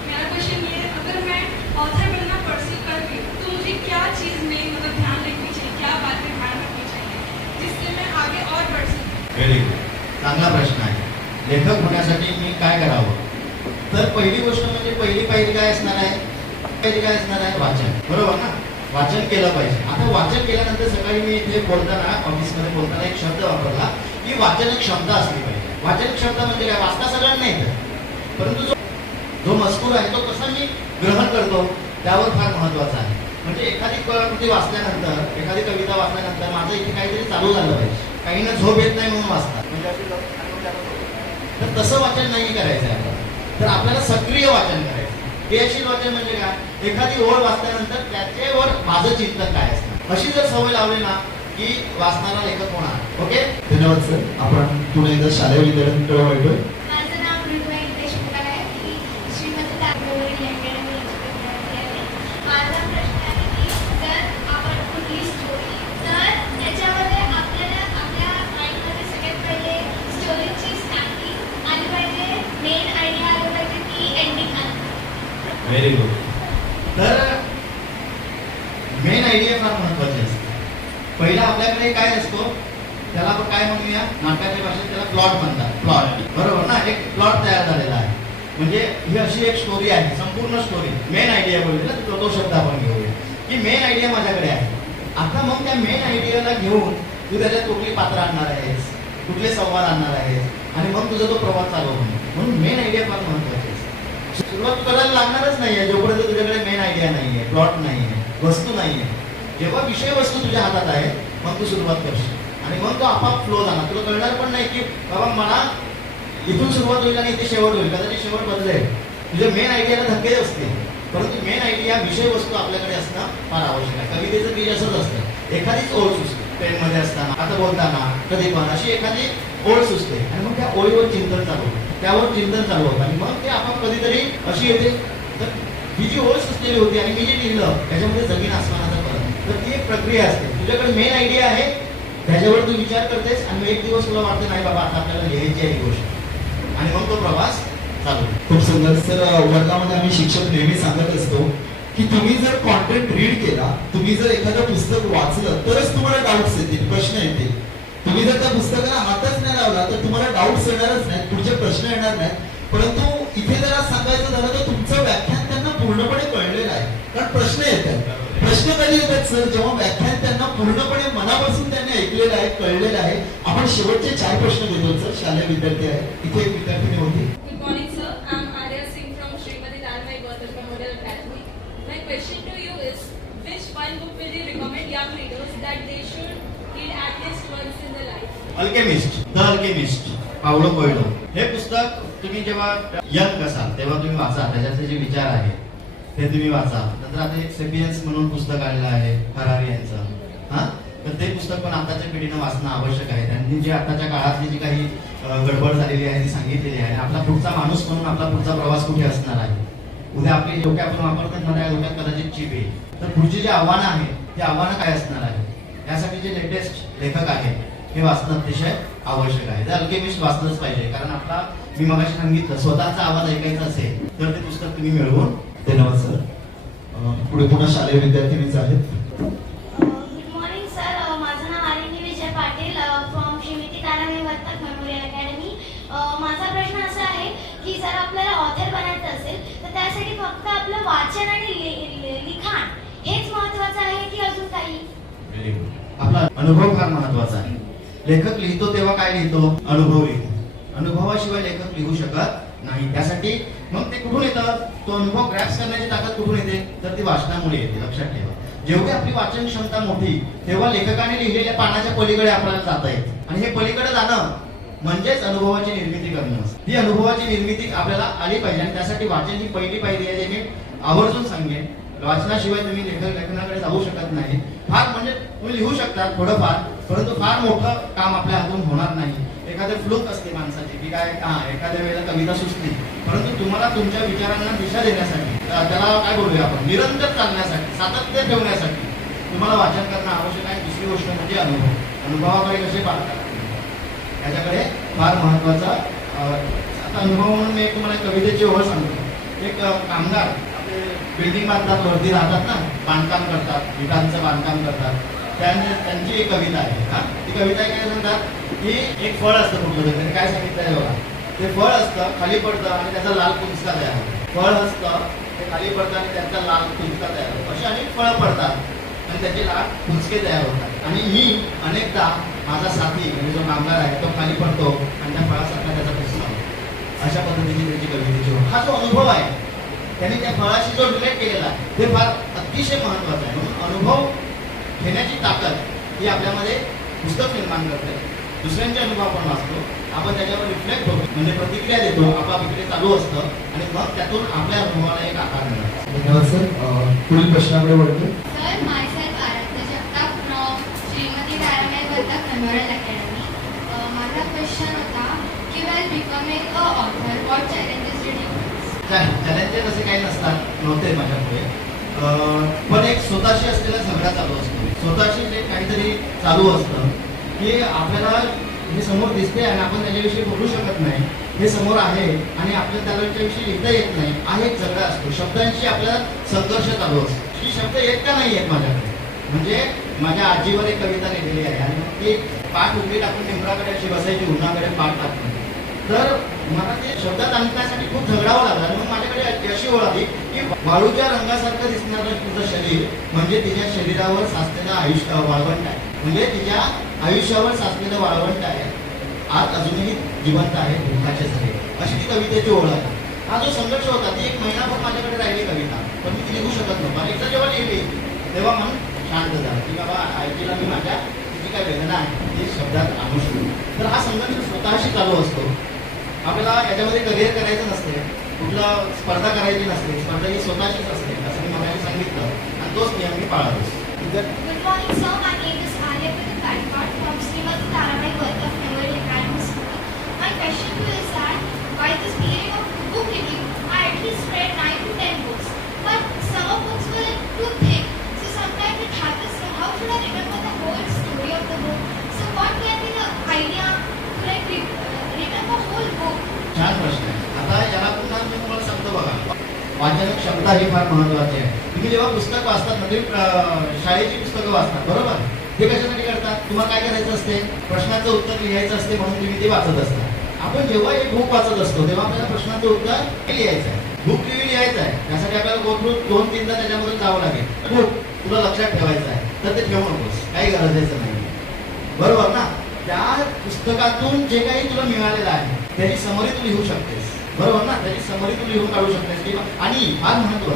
मेरा क्वेश्चन ये है, अगर मैं ऑथर बनना परस्यू कर रही हूँ तो मुझे क्या चीज़ में मतलब ध्यान रखनी चाहिए, क्या बातें ध्यान रखनी चाहिए जिससे मैं आगे और बढ़ सकूँ? Very good. चांगला प्रश्न आहे. लेखक होण्यासाठी मी काय करावं? तर पहिली गोष्ट म्हणजे पहिली पायरी काय असणार आहे? पहिली काय असणार आहे? वाचन. बरोबर ना? वाचन केलं पाहिजे. आता वाचन केल्यानंतर सकाळी मी इथे बोलताना ऑफिसमध्ये बोलताना एक शब्द वापरला की वाचन क्षमता असली पाहिजे. वाचन क्षमता म्हणजे काय? वाचता सगळं नाही येतं, परंतु जो मजकूर आहे तो कसा मी ग्रहण करतो त्यावर फार महत्वाचं आहे. म्हणजे एखादी कृती वाचल्यानंतर, एखादी कविता वाचल्यानंतर माझं इथे काहीतरी चालू झालं पाहिजे. काहींना झोप येत नाही म्हणून वाचतात, तर तसं वाचन नाही करायचं आहे आपल्याला. तर आपल्याला सक्रिय वाचन करायचं. क्रियाशील वाचन म्हणजे काय? एखादी ओळ वाचल्यानंतर त्याच्यावर माझं चिंतन काय असणार, अशी जर सवय लावली ना की वाचणारा लेखक होणार. ओके, धन्यवाद सर. आपण पुन्हा एकदा शालेय विद्यार्थ्यांकडे वळतोय. माझं नाव मृदुला देशमुख आहे. मी श्रीमती तांबेवरील अकॅडमीची विद्यार्थी आहे. माझा प्रश्न आहे की जर आपण कुठली स्टोरी, तर त्याच्यामध्ये आपल्याला आपल्या माइंडमध्ये सगळ्यात पहिले स्टोरीची स्टार्टिंग आली पाहिजे, मेन आयडिया आली पाहिजे की एंडिंग आली. Very good. तर मेन आयडिया फार महत्वाची असते. पहिला आपल्याकडे काय असतो त्याला आपण काय म्हणूया, नाटकाच्या भाषेत त्याला प्लॉट म्हणतात. प्लॉट, बरोबर ना? एक प्लॉट तयार झालेला आहे. म्हणजे ही अशी एक स्टोरी आहे, संपूर्ण स्टोरी. मेन आयडिया बोलले ना, तो शब्द आपण घेऊया की मेन आयडिया माझ्याकडे आहे. आता मग त्या मेन आयडियाला घेऊन तू त्याच्यात कुठली पात्र आणणार आहेस, कुठले संवाद आणणार आहेस आणि मग तुझा तो प्रवास चालू होणार. म्हणून मेन आयडिया फार महत्वाची असते. सुरुवात करायला लागणारच नाहीये जोपर्यंत तुझ्याकडे मेन आयडिया नाहीये, प्लॉट नाहीये, वस्तू नाहीये. जेव्हा विषय वस्तू तुझ्या हातात आहे मग तू सुरुवात करशील आणि मग तो आपाप फ्लो जाणार. तुला कळणार पण नाही की बाबा मला इथून सुरुवात होईल आणि इथे शेवट होईल. कदाचित शेवट बदलेल. तुझ्या मेन आयडियाला धक्के असतील, परंतु मेन आयडिया विषय वस्तू आपल्याकडे असणं फार आवश्यक आहे. कवितेचं बीज असंच असतं, एखादीच ओळ सुचते पेनमध्ये असताना, आता बोलताना, कधी पण अशी एखादी ओळ सुचते आणि मग त्या ओळीवर चिंतन चालू होतं, त्यावर चिंतन चालू होतं आणि मग ते आपण कधीतरी अशी येते. तर ही जी ओळ सुचलेली होती आणि मी जे लिहिलं त्याच्यामध्ये जमीन आसमानाचा फरक. तर ती एक प्रक्रिया असते. तुझ्याकडे मेन आयडिया आहे, त्याच्यावर तू विचार करतेस आणि एक दिवस तुला वाटतं नाही बाबा आता आपल्याला लिहायची आहे ही गोष्ट आणि मग तो प्रवास चालू. खूप सुंदर सर. वर्गामध्ये आम्ही शिक्षक नेहमी सांगत असतो की तुम्ही जर कॉन्टेंट रीड केला, तुम्ही जर एखादं पुस्तक वाचलं तरच तुम्हाला डाऊट्स येतील, प्रश्न येतील. तुम्ही जर त्या पुस्तकाला हातच नाही लावला तर तुम्हाला डाऊट्स येणारच नाहीत, पुढचे प्रश्न येणार नाहीत. परंतु इथे जरा सांगायचं झालं तर तुमचं व्याख्यान त्यांना पूर्णपणे कळलेलं आहे, कारण प्रश्न येतात. प्रश्न कधी येतात सर? जेव्हा व्याख्यान त्यांना पूर्णपणे मनापासून त्यांनी ऐकलेलं आहे, कळलेलं आहे. आपण शेवटचे 4 प्रश्न घेतो सर. शालेय विद्यार्थी आहे, इथे एक विद्यार्थिनी होती. Good morning, sir. I'm Arya Singh from Srimati Dalmai Gautam Memorial Academy. My question to you is, which one book will you recommend young readers that they should read at least once in their life? Alchemist, the alchemist, Paulo Coelho. हे पुस्तक तुम्ही जेव्हा young असाल तेव्हा तुम्ही वाचा. त्याच्यातले जे विचार आहे ते तुम्ही वाचा. नंतर आता एक सेपियन्स म्हणून पुस्तक आलेलं आहे हरारी यांचं. हा, तर ते पुस्तक पण आताच्या पिढीनं वाचणं आवश्यक आहे. त्यांनी जे आताच्या काळातली जी काही गडबड झालेली आहे ती सांगितलेली आहे. आपला पुढचा माणूस म्हणून आपला पुढचा प्रवास कुठे असणार आहे. उद्या आपली डोके आपण वापरतात ना, त्या डोक्यात कदाचित चिप येईल. तर पुढची जी आव्हानं आहेत ती आव्हानं काय असणार आहे, यासाठी जे लेटेस्ट लेखक आहेत हे वाचणं अतिशय आवश्यक आहे. तर अल्केमिस्ट वाचलंच पाहिजे, कारण आपला मी मगाशी सांगितलं स्वतःचा आवाज ऐकायचा असेल तर ते पुस्तक तुम्ही मिळवून. धन्यवाद सर. पुढे पुन्हा शालेय विद्यार्थिनीच आहेत. Good morning sir. माझं नाव Alini Vijay Patil from Shrimati Tarabai Vartak memorial academy. माझा प्रश्न असा आहे की जर आपल्याला ऑथर बनायचं असेल तर त्यासाठी फक्त आपलं वाचन आणि लिखाण हेच महत्वाचं आहे की अजून काही? आपला अनुभव फार महत्वाचा आहे. लेखक लिहितो तेव्हा काय लिहितो? अनुभव लिहितो. अनुभवाशिवाय लेखक लिहू शकत नाही. त्यासाठी मग ते कुठून येतं? तो अनुभव ग्रॅप्स करण्याची ताकद कुठून येते? तर ती वाचनामुळे येते. लक्षात ठेवा, जेवढी आपली वाचन क्षमता मोठी तेव्हा लेखकाने लिहिलेल्या पानाच्या पलीकडे आपल्याला जाता येते. आणि हे पलीकडे जाणं म्हणजेच अनुभवाची निर्मिती करणं. ही अनुभवाची निर्मिती आपल्याला आली पाहिजे आणि त्यासाठी वाचन ही पहिली पायरी आहे. जे मी आवर्जून सांगेन, वाचनाशिवाय तुम्ही लेखनाकडे जाऊ शकत नाही. फार म्हणजे तुम्ही लिहू शकता थोडंफार, परंतु फार मोठं काम आपल्या हातून होणार नाही. एखादे फ्लूक असते माणसाची की काय एखाद्या वेळेला कविता सुचली, परंतु तुम्हाला तुमच्या विचारांना दिशा देण्यासाठी, त्याला काय बोलूया आपण, निरंतर चालण्यासाठी, सातत्य ठेवण्यासाठी तुम्हाला वाचन करणं आवश्यक आहे. दुसरी गोष्ट म्हणजे अनुभव. अनुभवाकडे कसे पाहतात याच्याकडे फार महत्वाचा. आता अनुभव म्हणून मी तुम्हाला कवितेची ओळ सांगतो. एक कामगार आपले बिल्डिंग बांधतात, वरती राहतात ना, बांधकाम करतात, विटांचं बांधकाम करतात. त्यांची एक कविता आहे. हा, ती कविता काय म्हणतात की एक फळ असतं कुठलं तरी, काय सांगितलंय बघा, ते फळ असतं, खाली पडतं आणि त्याचा लाल पुंचका तयार होतो. फळ असतं, ते खाली पडतं आणि त्याचा लाल पुंचका तयार होतो. असे अनेक फळं पडतात आणि त्याचे लाल पुंचके तयार होतात. आणि मी अनेकदा माझा साथी म्हणजे जो कामगार आहे तो खाली पडतो आणि त्या फळासारखा त्याचा पुंचका होतो. अशा पद्धतीने त्याची कवितेची ओळ. हा जो अनुभव आहे त्याने त्या फळाशी जो रिलेट केलेला आहे ते फार अतिशय महत्वाचं आहे. म्हणून अनुभव घेण्याची ताकद ही आपल्यामध्ये पुस्तक निर्माण करते. दुसऱ्यांचे अनुभव आपण वाचतो, आपण त्याच्यावर रिफ्लेक्ट होतो, म्हणजे प्रतिक्रिया देतो, आपला विक्री चालू असतं आणि मग त्यातून आपल्या अनुभवाला एक आकार मिळतो. धन्यवाद सर. पुढील प्रश्नाकडे वळतो. Sir, myself Aaradhya Jagtap from Shrimati Tarabai Vartak memorial academy. माझा क्वेश्चन होता की well becoming a author what challenges did you face? Challenges असे काही नसतात, नव्हते माझ्यापुढे. पण एक स्वतःशी असलेला झगडा चालू असतो. स्वतःशी जे काहीतरी चालू असतं की आपल्याला हे समोर दिसते आणि आपण त्याच्याविषयी बोलू शकत नाही. हे समोर आहे आणि आपल्याला त्याच्याविषयी लिहिता येत नाही. हा एक झगडा असतो. शब्दांशी आपल्याला संघर्ष चालू असतो. ही शब्द येत का नाही येत माझ्याकडे. म्हणजे माझ्या आजीवर एक कविता लिहिलेली आहे आणि मग ती पाठ उघडी टाकून टेंबराकडे अशी बसायची, उन्हाकडे पाठ टाकून. तर मला ते शब्दात आणण्यासाठी खूप झगडावं लागलं. आणि मग माझ्याकडे अशी ओळ आली की वाळूच्या रंगासारखं दिसणारं तुझं शरीर म्हणजे तिच्या शरीरावर साचलेलं आयुष्य वाळवंट आहे. म्हणजे तिच्या आयुष्यावर साचलेलं वाळवंट आहे. आज अजूनही जिवंत आहे, दुःखाचे झाले. अशी ती कवितेची ओळ आहे. हा जो संघर्ष होता ती एक महिनाभर माझ्याकडे राहिली कविता, पण मी ती लिहू शकत नव्हतो. आणि एकदा जेव्हा लिहिली तेव्हा मन शांत झालं की बाबा ऐकीला मी माझ्या जी काय वेदना आहे ती शब्दात आणू शकतो. तर हा संघर्ष स्वतःशी चालू असतो. आपल्याला याच्यामध्ये करिअर करायचं नसते, कुठला स्पर्धा करायची नसते, स्पर्धा ही स्वतःचीच असते असं मी मला सांगितलं आणि तोच नियम मी पाळत असतो. Good morning, sir. My name is Alia Gaidwad from Srimati Tarabai Birth of Memorial Academy School. My question to you is that by this period of book review, I at least read 9 to 10 books. But some of books were too thick, so sometimes it happens. So how should I remember the whole story of the book? So what can be the idea to like remember whole book? छान प्रश्न आहे. आता याला पुन्हा मी तुम्हाला सांगतो बघा, वाचन क्षमता ही फार महत्वाची आहे. तुम्ही जेव्हा पुस्तक वाचतात म्हणजे शाळेची पुस्तकं वाचतात बरोबर, ते कशासाठी करतात? तुम्हाला काय करायचं असते? प्रश्नाचं उत्तर लिहायचं असते म्हणून तुम्ही ते वाचत असता. आपण जेव्हा एक बुक वाचत असतो तेव्हा आपल्याला प्रश्नाचं उत्तर लिहायचं आहे, बुक रिव्ह्यू लिहायचं आहे. त्यासाठी आपल्याला गोथ्रू 2-3दा त्याच्यामधून जावं लागेल. बुक तुला लक्षात ठेवायचं आहे तर ते ठेवू नकोस, काही गरजेचं नाही, बरोबर ना? त्या पुस्तकातून जे काही तुला मिळालेलं आहे त्याची समरी तू लिहू शकतेस, बरोबर ना? त्याची समरी तू लिहून काढू शकतेस. किंवा आणि फार महत्व,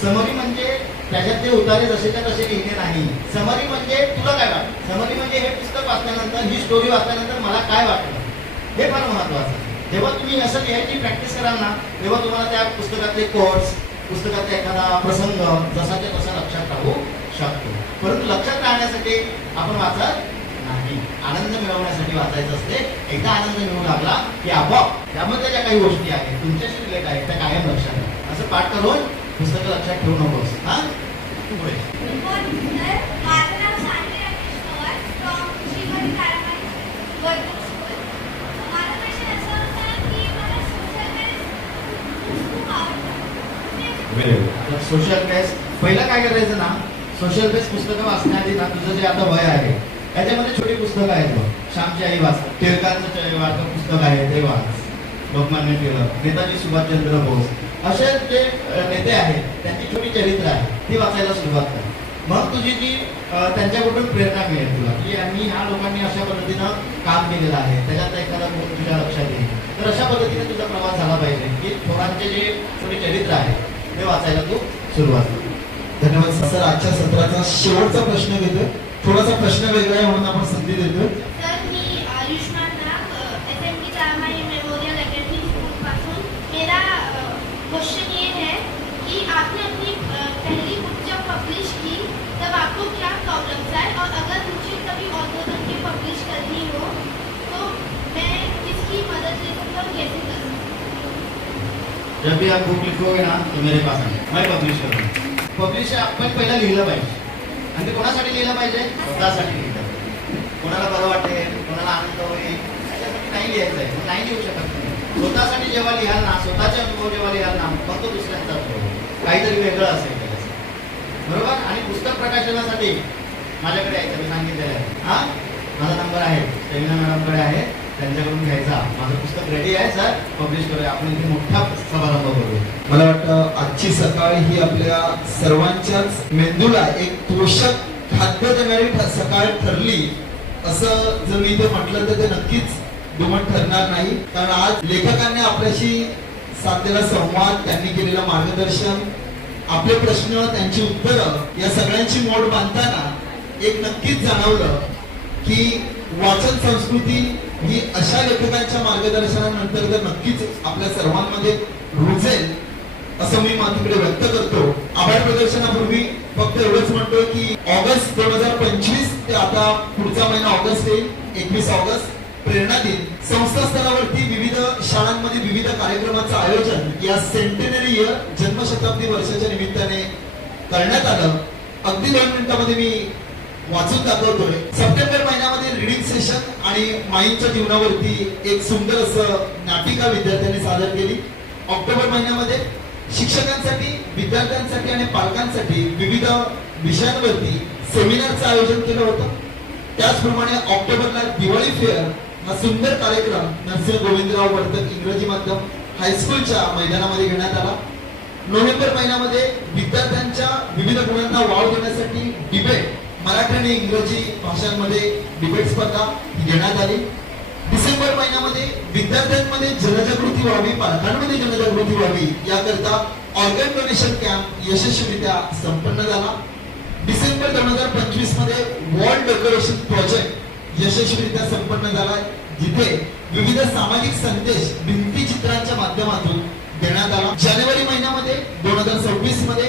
समरी म्हणजे त्याच्यातले उतारे जसेच्या तसे लिहिणे नाही. समरी म्हणजे तुला काय वाटतं, समरी म्हणजे हे पुस्तक वाचल्यानंतर, ही स्टोरी वाचल्यानंतर मला काय वाटलं, हे फार महत्वाचं आहे. जेव्हा तुम्ही असं लिहायची प्रॅक्टिस कराल ना तेव्हा तुम्हाला त्या पुस्तकातले कोट्स, पुस्तकातला एखादा प्रसंग जसाच्या तसा लक्षात राहू शकतो. परंतु लक्षात राहण्यासाठी आपण वाचत नाही, आनंद मिळवण्यासाठी वाचायचं असते. एकदा आनंद मिळू लागला की आपोआप त्यामध्ये ज्या काही गोष्टी आहेत तुमच्याशी रिलेट आहेत त्या कायम लक्षात राहतात. असं पाठ करून पुस्तकं लक्षात ठेवू नकोस. हा पुढे. Good morning, sir. माझं नाव Saanvi Rakesh Pawar from Shrimati Tarabai Birth of School. माझा प्रश्न असा होता की मला सोशल सायन्स खूप आवडतं. सोशल बेस पहिलं काय करायचं ना, सोशल बेस पुस्तकं वाचण्याआधी ना तुझं जे आता वय आहे त्याच्यामध्ये छोटी पुस्तकं आहेत बघ. श्यामची आई वाच, टिळकांचं पुस्तक आहे ते वाच, लोकमान्य टिळक, नेताजी सुभाषचंद्र बोस, असे जे नेते आहेत त्यांची छोटी चरित्र आहे ती वाचायला सुरुवात कर. मग तुझी जी त्यांच्याकडून प्रेरणा मिळेल तुला की आम्ही ह्या लोकांनी अशा पद्धतीनं काम केलेलं आहे, त्याच्यात एखादा गुण तुझ्या लक्षात येईल. तर अशा पद्धतीने तुझा प्रवास झाला पाहिजे की थोरांचे जे छोटे चरित्र आहे ते वाचायला तू सुरुवात कर. धन्यवाद सर. आजच्या सत्राचा शेवटचा प्रश्न घेतोय, थोडासा प्रश्न वेगळा आहे म्हणून आपण संधी देतोय. सर मी आयुष्मान नाग SMT Tarabai memorial academy school पासून. मेरा क्वेश्चन ये है कि आपने अपनी पहली बुक जब पब्लिश की तब आपको क्या प्रॉब्लम्स आए, और अगर मुझे कभी ऑथर की पब्लिश करनी हो तो मैं किसकी मदद ले सकता हूँ, कैसे कर सकता हूँ? जब भी आप बुक लिखोगे ना तो मेरे पास आना, मैं पब्लिश करूँगा. पब्लिश आपण पहिलं लिहिलं पाहिजे आणि ते कोणासाठी लिहिलं पाहिजे? स्वतःसाठी लिहिलं पाहिजे. कोणाला बरं वाटेल, कोणाला आनंद होईल त्याच्यासाठी नाही लिहायचं आहे, नाही लिहू शकत नाही. स्वतःसाठी जेव्हा लिहाल ना, स्वतःचे अनुभव जेव्हा लिहाल ना, मग तो दुसऱ्यांचा अनुभव काहीतरी वेगळं असेल त्याच्यासाठी, बरोबर? आणि पुस्तक प्रकाशनासाठी माझ्याकडे यायचं, मी सांगितलेलं आहे. हा माझा नंबर आहे, सेमिनार मॅडमकडे आहे, त्यांच्याकडून घ्यायचा. माझं पुस्तक रेडी आहे सर, पब्लिश करूया. आपण इथे मोठा समारंभ करूया. मला वाटतं आजची सकाळ ही आपल्या सर्वांच्याच मेंदूला एक पोषक खाद्य देणारी सकाळ ठरली असं जर मी इथे म्हटलं तर ते नक्कीच दुमत ठरणार नाही. कारण आज लेखकांनी आपल्याशी साधलेला संवाद, त्यांनी केलेलं मार्गदर्शन, आपले प्रश्न, त्यांची उत्तरं या सगळ्यांची मोड बांधताना एक नक्कीच जाणवलं की वाचन संस्कृती ही अशा लेखकांच्या मार्गदर्शनानंतर तर नक्कीच आपल्या सर्वांमध्ये रुजेल असं मी तिकडे व्यक्त करतो. आभार प्रदर्शनापूर्वी फक्त एवढंच म्हणतो की ऑगस्ट 2025 ते आता पुढचा महिना ऑगस्ट येईल, 21 ऑगस्ट प्रेरणा दिन. संस्था स्तरावरती विविध शाळांमध्ये विविध कार्यक्रमाचं आयोजन या सेंटेनरी इयर जन्मशताब्दी वर्षाच्या निमित्ताने करण्यात आलं. अगदी 2 मिनिटांमध्ये मी वाचून दाखवतोय. सप्टेंबर महिन्यामध्ये रीडिंग सेशन आणि माईंच्या जीवनावरती एक सुंदर असं नाटिका विद्यार्थ्यांनी सादर केली. ऑक्टोबर महिन्यामध्ये शिक्षकांसाठी, विद्यार्थ्यांसाठी आणि पालकांसाठी विविध विषयांवरती सेमिनारचं आयोजन केलं होतं. त्याचप्रमाणे ऑक्टोबरला दिवाळी फेअर हा सुंदर कार्यक्रम नरसिंह गोविंदराव वर्तक इंग्रजी माध्यम हायस्कूलच्या मैदानामध्ये घेण्यात आला. नोव्हेंबर महिन्यामध्ये विद्यार्थ्यांच्या विविध गुणांना वाव देण्यासाठी डिबेट, मराठी आणि इंग्रजी भाषांमध्ये डिबेट स्पर्धा घेण्यात आली. डिसेंबर महिन्यामध्ये विद्यार्थ्यांमध्ये जनजागृती व्हावी, पालकांमध्ये जनजागृती व्हावी याकरता ऑर्गन डोनेशन कॅम्प यशस्वीरित्या संपन्न झाला. डिसेंबर 2025 मध्ये वॉल डेकोरेशन प्रोजेक्ट यशस्वीरित्या संपन्न झाला, जिथे विविध सामाजिक संदेश भित्तिचित्रांच्या माध्यमातून देण्यात आला. जानेवारी महिन्यामध्ये 2026 मध्ये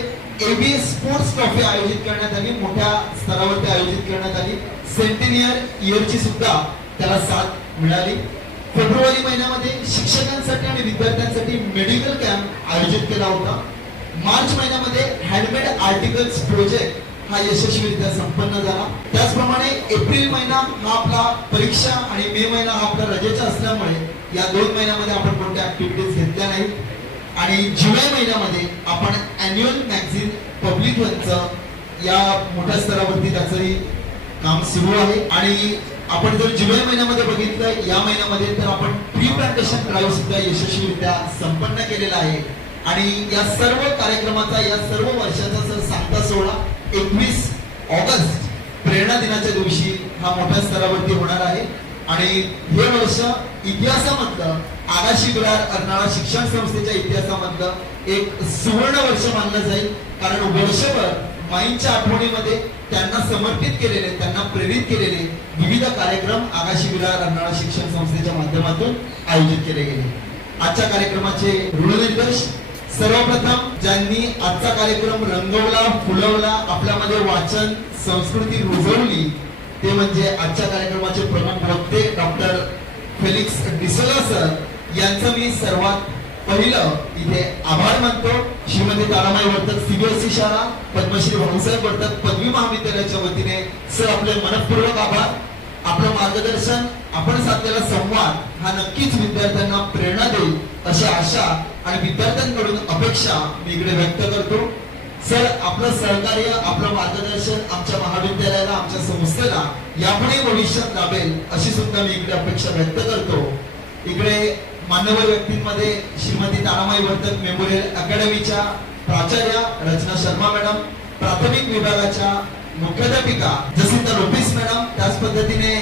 एबीएस स्पोर्ट्स ट्रॉफी आयोजित करण्यात आली, मोठ्या स्तरावरती आयोजित करण्यात आली. सेंटिनियर इयरची सुद्धा त्याला साथ मिळाली. फेब्रुवारी महिन्यामध्ये शिक्षकांसाठी आणि विद्यार्थ्यांसाठी मेडिकल कॅम्प आयोजित केला होता. मार्च महिन्यामध्ये हँडमेड आर्टिकल्स प्रोजेक्ट हा यशस्वीरित्या संपन्न झाला. त्याचप्रमाणे एप्रिल महिना हा आपला परीक्षा आणि मे महिना हा आपला रजेचा असल्यामुळे या 2 महिन्यामध्ये आपण कोणत्या ऍक्टिव्हिटीज घेतल्या नाहीत. आणि जुलै महिन्यामध्ये आपण अॅन्युअल मॅगझिन पब्लिक वनचं या मोठ्या स्तरावरती त्याचंही काम सुरू आहे. आणि आपण जर जुलै महिन्यामध्ये बघितलं, या महिन्यामध्ये तर आपण ट्री प्लांटेशन ड्राईव्ह सुद्धा यशस्वीरित्या संपन्न केलेला आहे. आणि या सर्व कार्यक्रमाचा, या सर्व वर्षाचा सांगता सोहळा 21 ऑगस्ट प्रेरणा दिनाच्या दिवशी हा मोठ्या स्तरावरती होणार आहे. आणि हे वर्ष इतिहासामधलं, आगाशी विरार अर्नाळा शिक्षण संस्थेच्या इतिहासामधलं एक सुवर्ण वर्ष मानलं जाईल. कारण वर्षभर माईंच्या आठवणीमध्ये त्यांना समर्पित केलेले, त्यांना प्रेरित केलेले विविध कार्यक्रम आगाशी विरार अर्नाळा शिक्षण संस्थेच्या माध्यमातून आयोजित केले गेले. आजच्या कार्यक्रमाचे ऋणनिर्देश, सर्वप्रथम ज्यांनी आजचा कार्यक्रम रंगवला, फुलवला, आपल्यामध्ये वाचन संस्कृती रुजवली, ते म्हणजे आजच्या कार्यक्रमाचे प्रमुख वक्ते डॉक्टर फेलिक्स डिसोजा सर यांचं मी सर्वात पहिलं इथे आभार मानतो. श्रीमती तारामाई वर्तक सीबीएसई शाळा, पद्मश्री भाऊसाहेब वर्तक पदवी महाविद्यालयाच्या वतीने सर आपले मनपूर्वक आभार. आपलं मार्गदर्शन, आपण साधलेला संवाद हा नक्कीच विद्यार्थ्यांना प्रेरणा देईल अशी आशा आणि विद्यार्थ्यांकडून अपेक्षा मी इकडे व्यक्त करतो. सर, आपलं सहकार्य, आपलं मार्गदर्शन आमच्या महाविद्यालयाला, आमच्या संस्थेला यापुढे भविष्यात लाभेल अशी सुद्धा मी इकडे अपेक्षा व्यक्त करतो. इकडे मान्यवर व्यक्तींमध्ये श्रीमती तारामाई वर्तक मेमोरियल अकॅडमीच्या प्राचार्या रचना शर्मा मॅडम, प्राथमिक विभागाच्या मुख्याध्यापिका जसिंता लोपिस मॅडम, त्याच पद्धतीने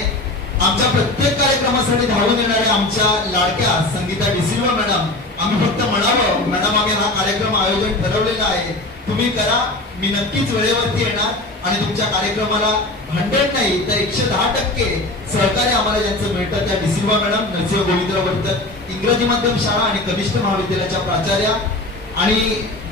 आमच्या प्रत्येक कार्यक्रमासाठी धावून येणाऱ्या आमच्या लाडक्या संगीता डिसिल्वा मॅडम. आम्ही फक्त म्हणावं, मॅडम आम्ही हा कार्यक्रम आयोजन ठरवलेला आहे, तुम्ही करा, मी नक्कीच वेळेवरती येणार आणि तुमच्या कार्यक्रमाला 100 नाही तर 110% सहकार्य आम्हाला ज्यांचं मिळतं त्या डिसिल्वा मॅडम, नरसिंह गोविंदराव वर्तक इंग्रजी माध्यम शाळा आणि कनिष्ठ महाविद्यालयाच्या प्राचार्या, आणि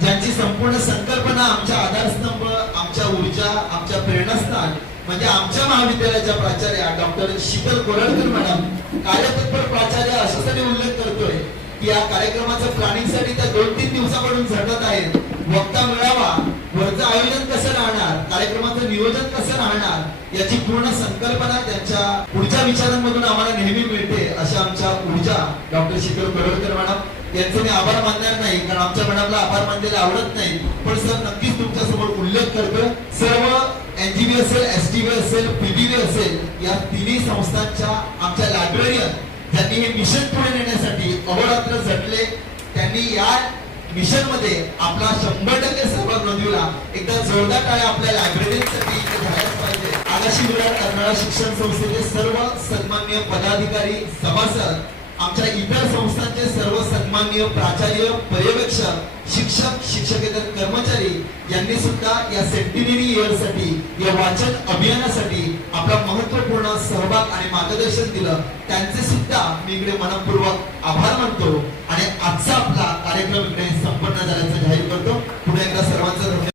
ज्यांची संपूर्ण संकल्पना आमच्या आधारस्तंभ, आमच्या ऊर्जा, आमच्या प्रेरणास्थान म्हणजे आमच्या महाविद्यालयाच्या प्राचार्या डॉक्टर शीतल कोरडकर मॅडम, कार्यतत्पर प्राचार्य अशासाठी उल्लेख करतोय की या कार्यक्रमाचं प्लॅनिंगसाठी त्या 2-3 दिवसाकडून झटत आहेत. वक्ता मिळावा, वरचं आयोजन कसं राहणार, कार्यक्रमाचं नियोजन कसं राहणार याची पूर्ण संकल्पना त्यांच्या पुढच्या विचारांमधून आम्हाला नेहमी मिळते. अशा आमच्या ऊर्जा डॉक्टर शीतल कोरडकर मॅडम यांचे मी आभार मानणार नाही, कारण आमच्या मॅडमला आभार मानलेले आवडत नाही, पण सर नक्कीच तुमच्या समोर उल्लेख करतोय. सर्व एनजीबी असेल, एसटीबी असेल, पीबीबी असेल, या तिन्ही संस्थांच्या आमच्या लायब्ररीयन ज्यांनी हे मिशन पुढे नेण्यासाठी अहोरात्र झटले, त्यांनी या मिशन मध्ये आपला 100% सहभाग नोंदविला. एकदा जोरदार टाळ्या आपल्या लायब्ररीसाठी इथे झाल्याच पाहिजे. आगाशी विरार अर्नाळा शिक्षण संस्थेचे सर्व सन्माननीय पदाधिकारी, सभासद, आमच्या इतर संस्थांचे सर्व सन्माननीय प्राचार्य, पर्यवेक्षक, शिक्षक, शिक्षकेतर कर्मचारी यांनी सुद्धा या सेंटिनरी इयर साठी, या वाचन अभियानासाठी आपला महत्वपूर्ण सहभाग आणि मार्गदर्शन दिलं. त्यांचे सुद्धा मी इकडे मनपूर्वक आभार मानतो आणि आजचा आपला कार्यक्रम इकडे संपन्न झाल्याचं जाहीर करतो. पुन्हा एकदा सर्वांचं धन्यवाद.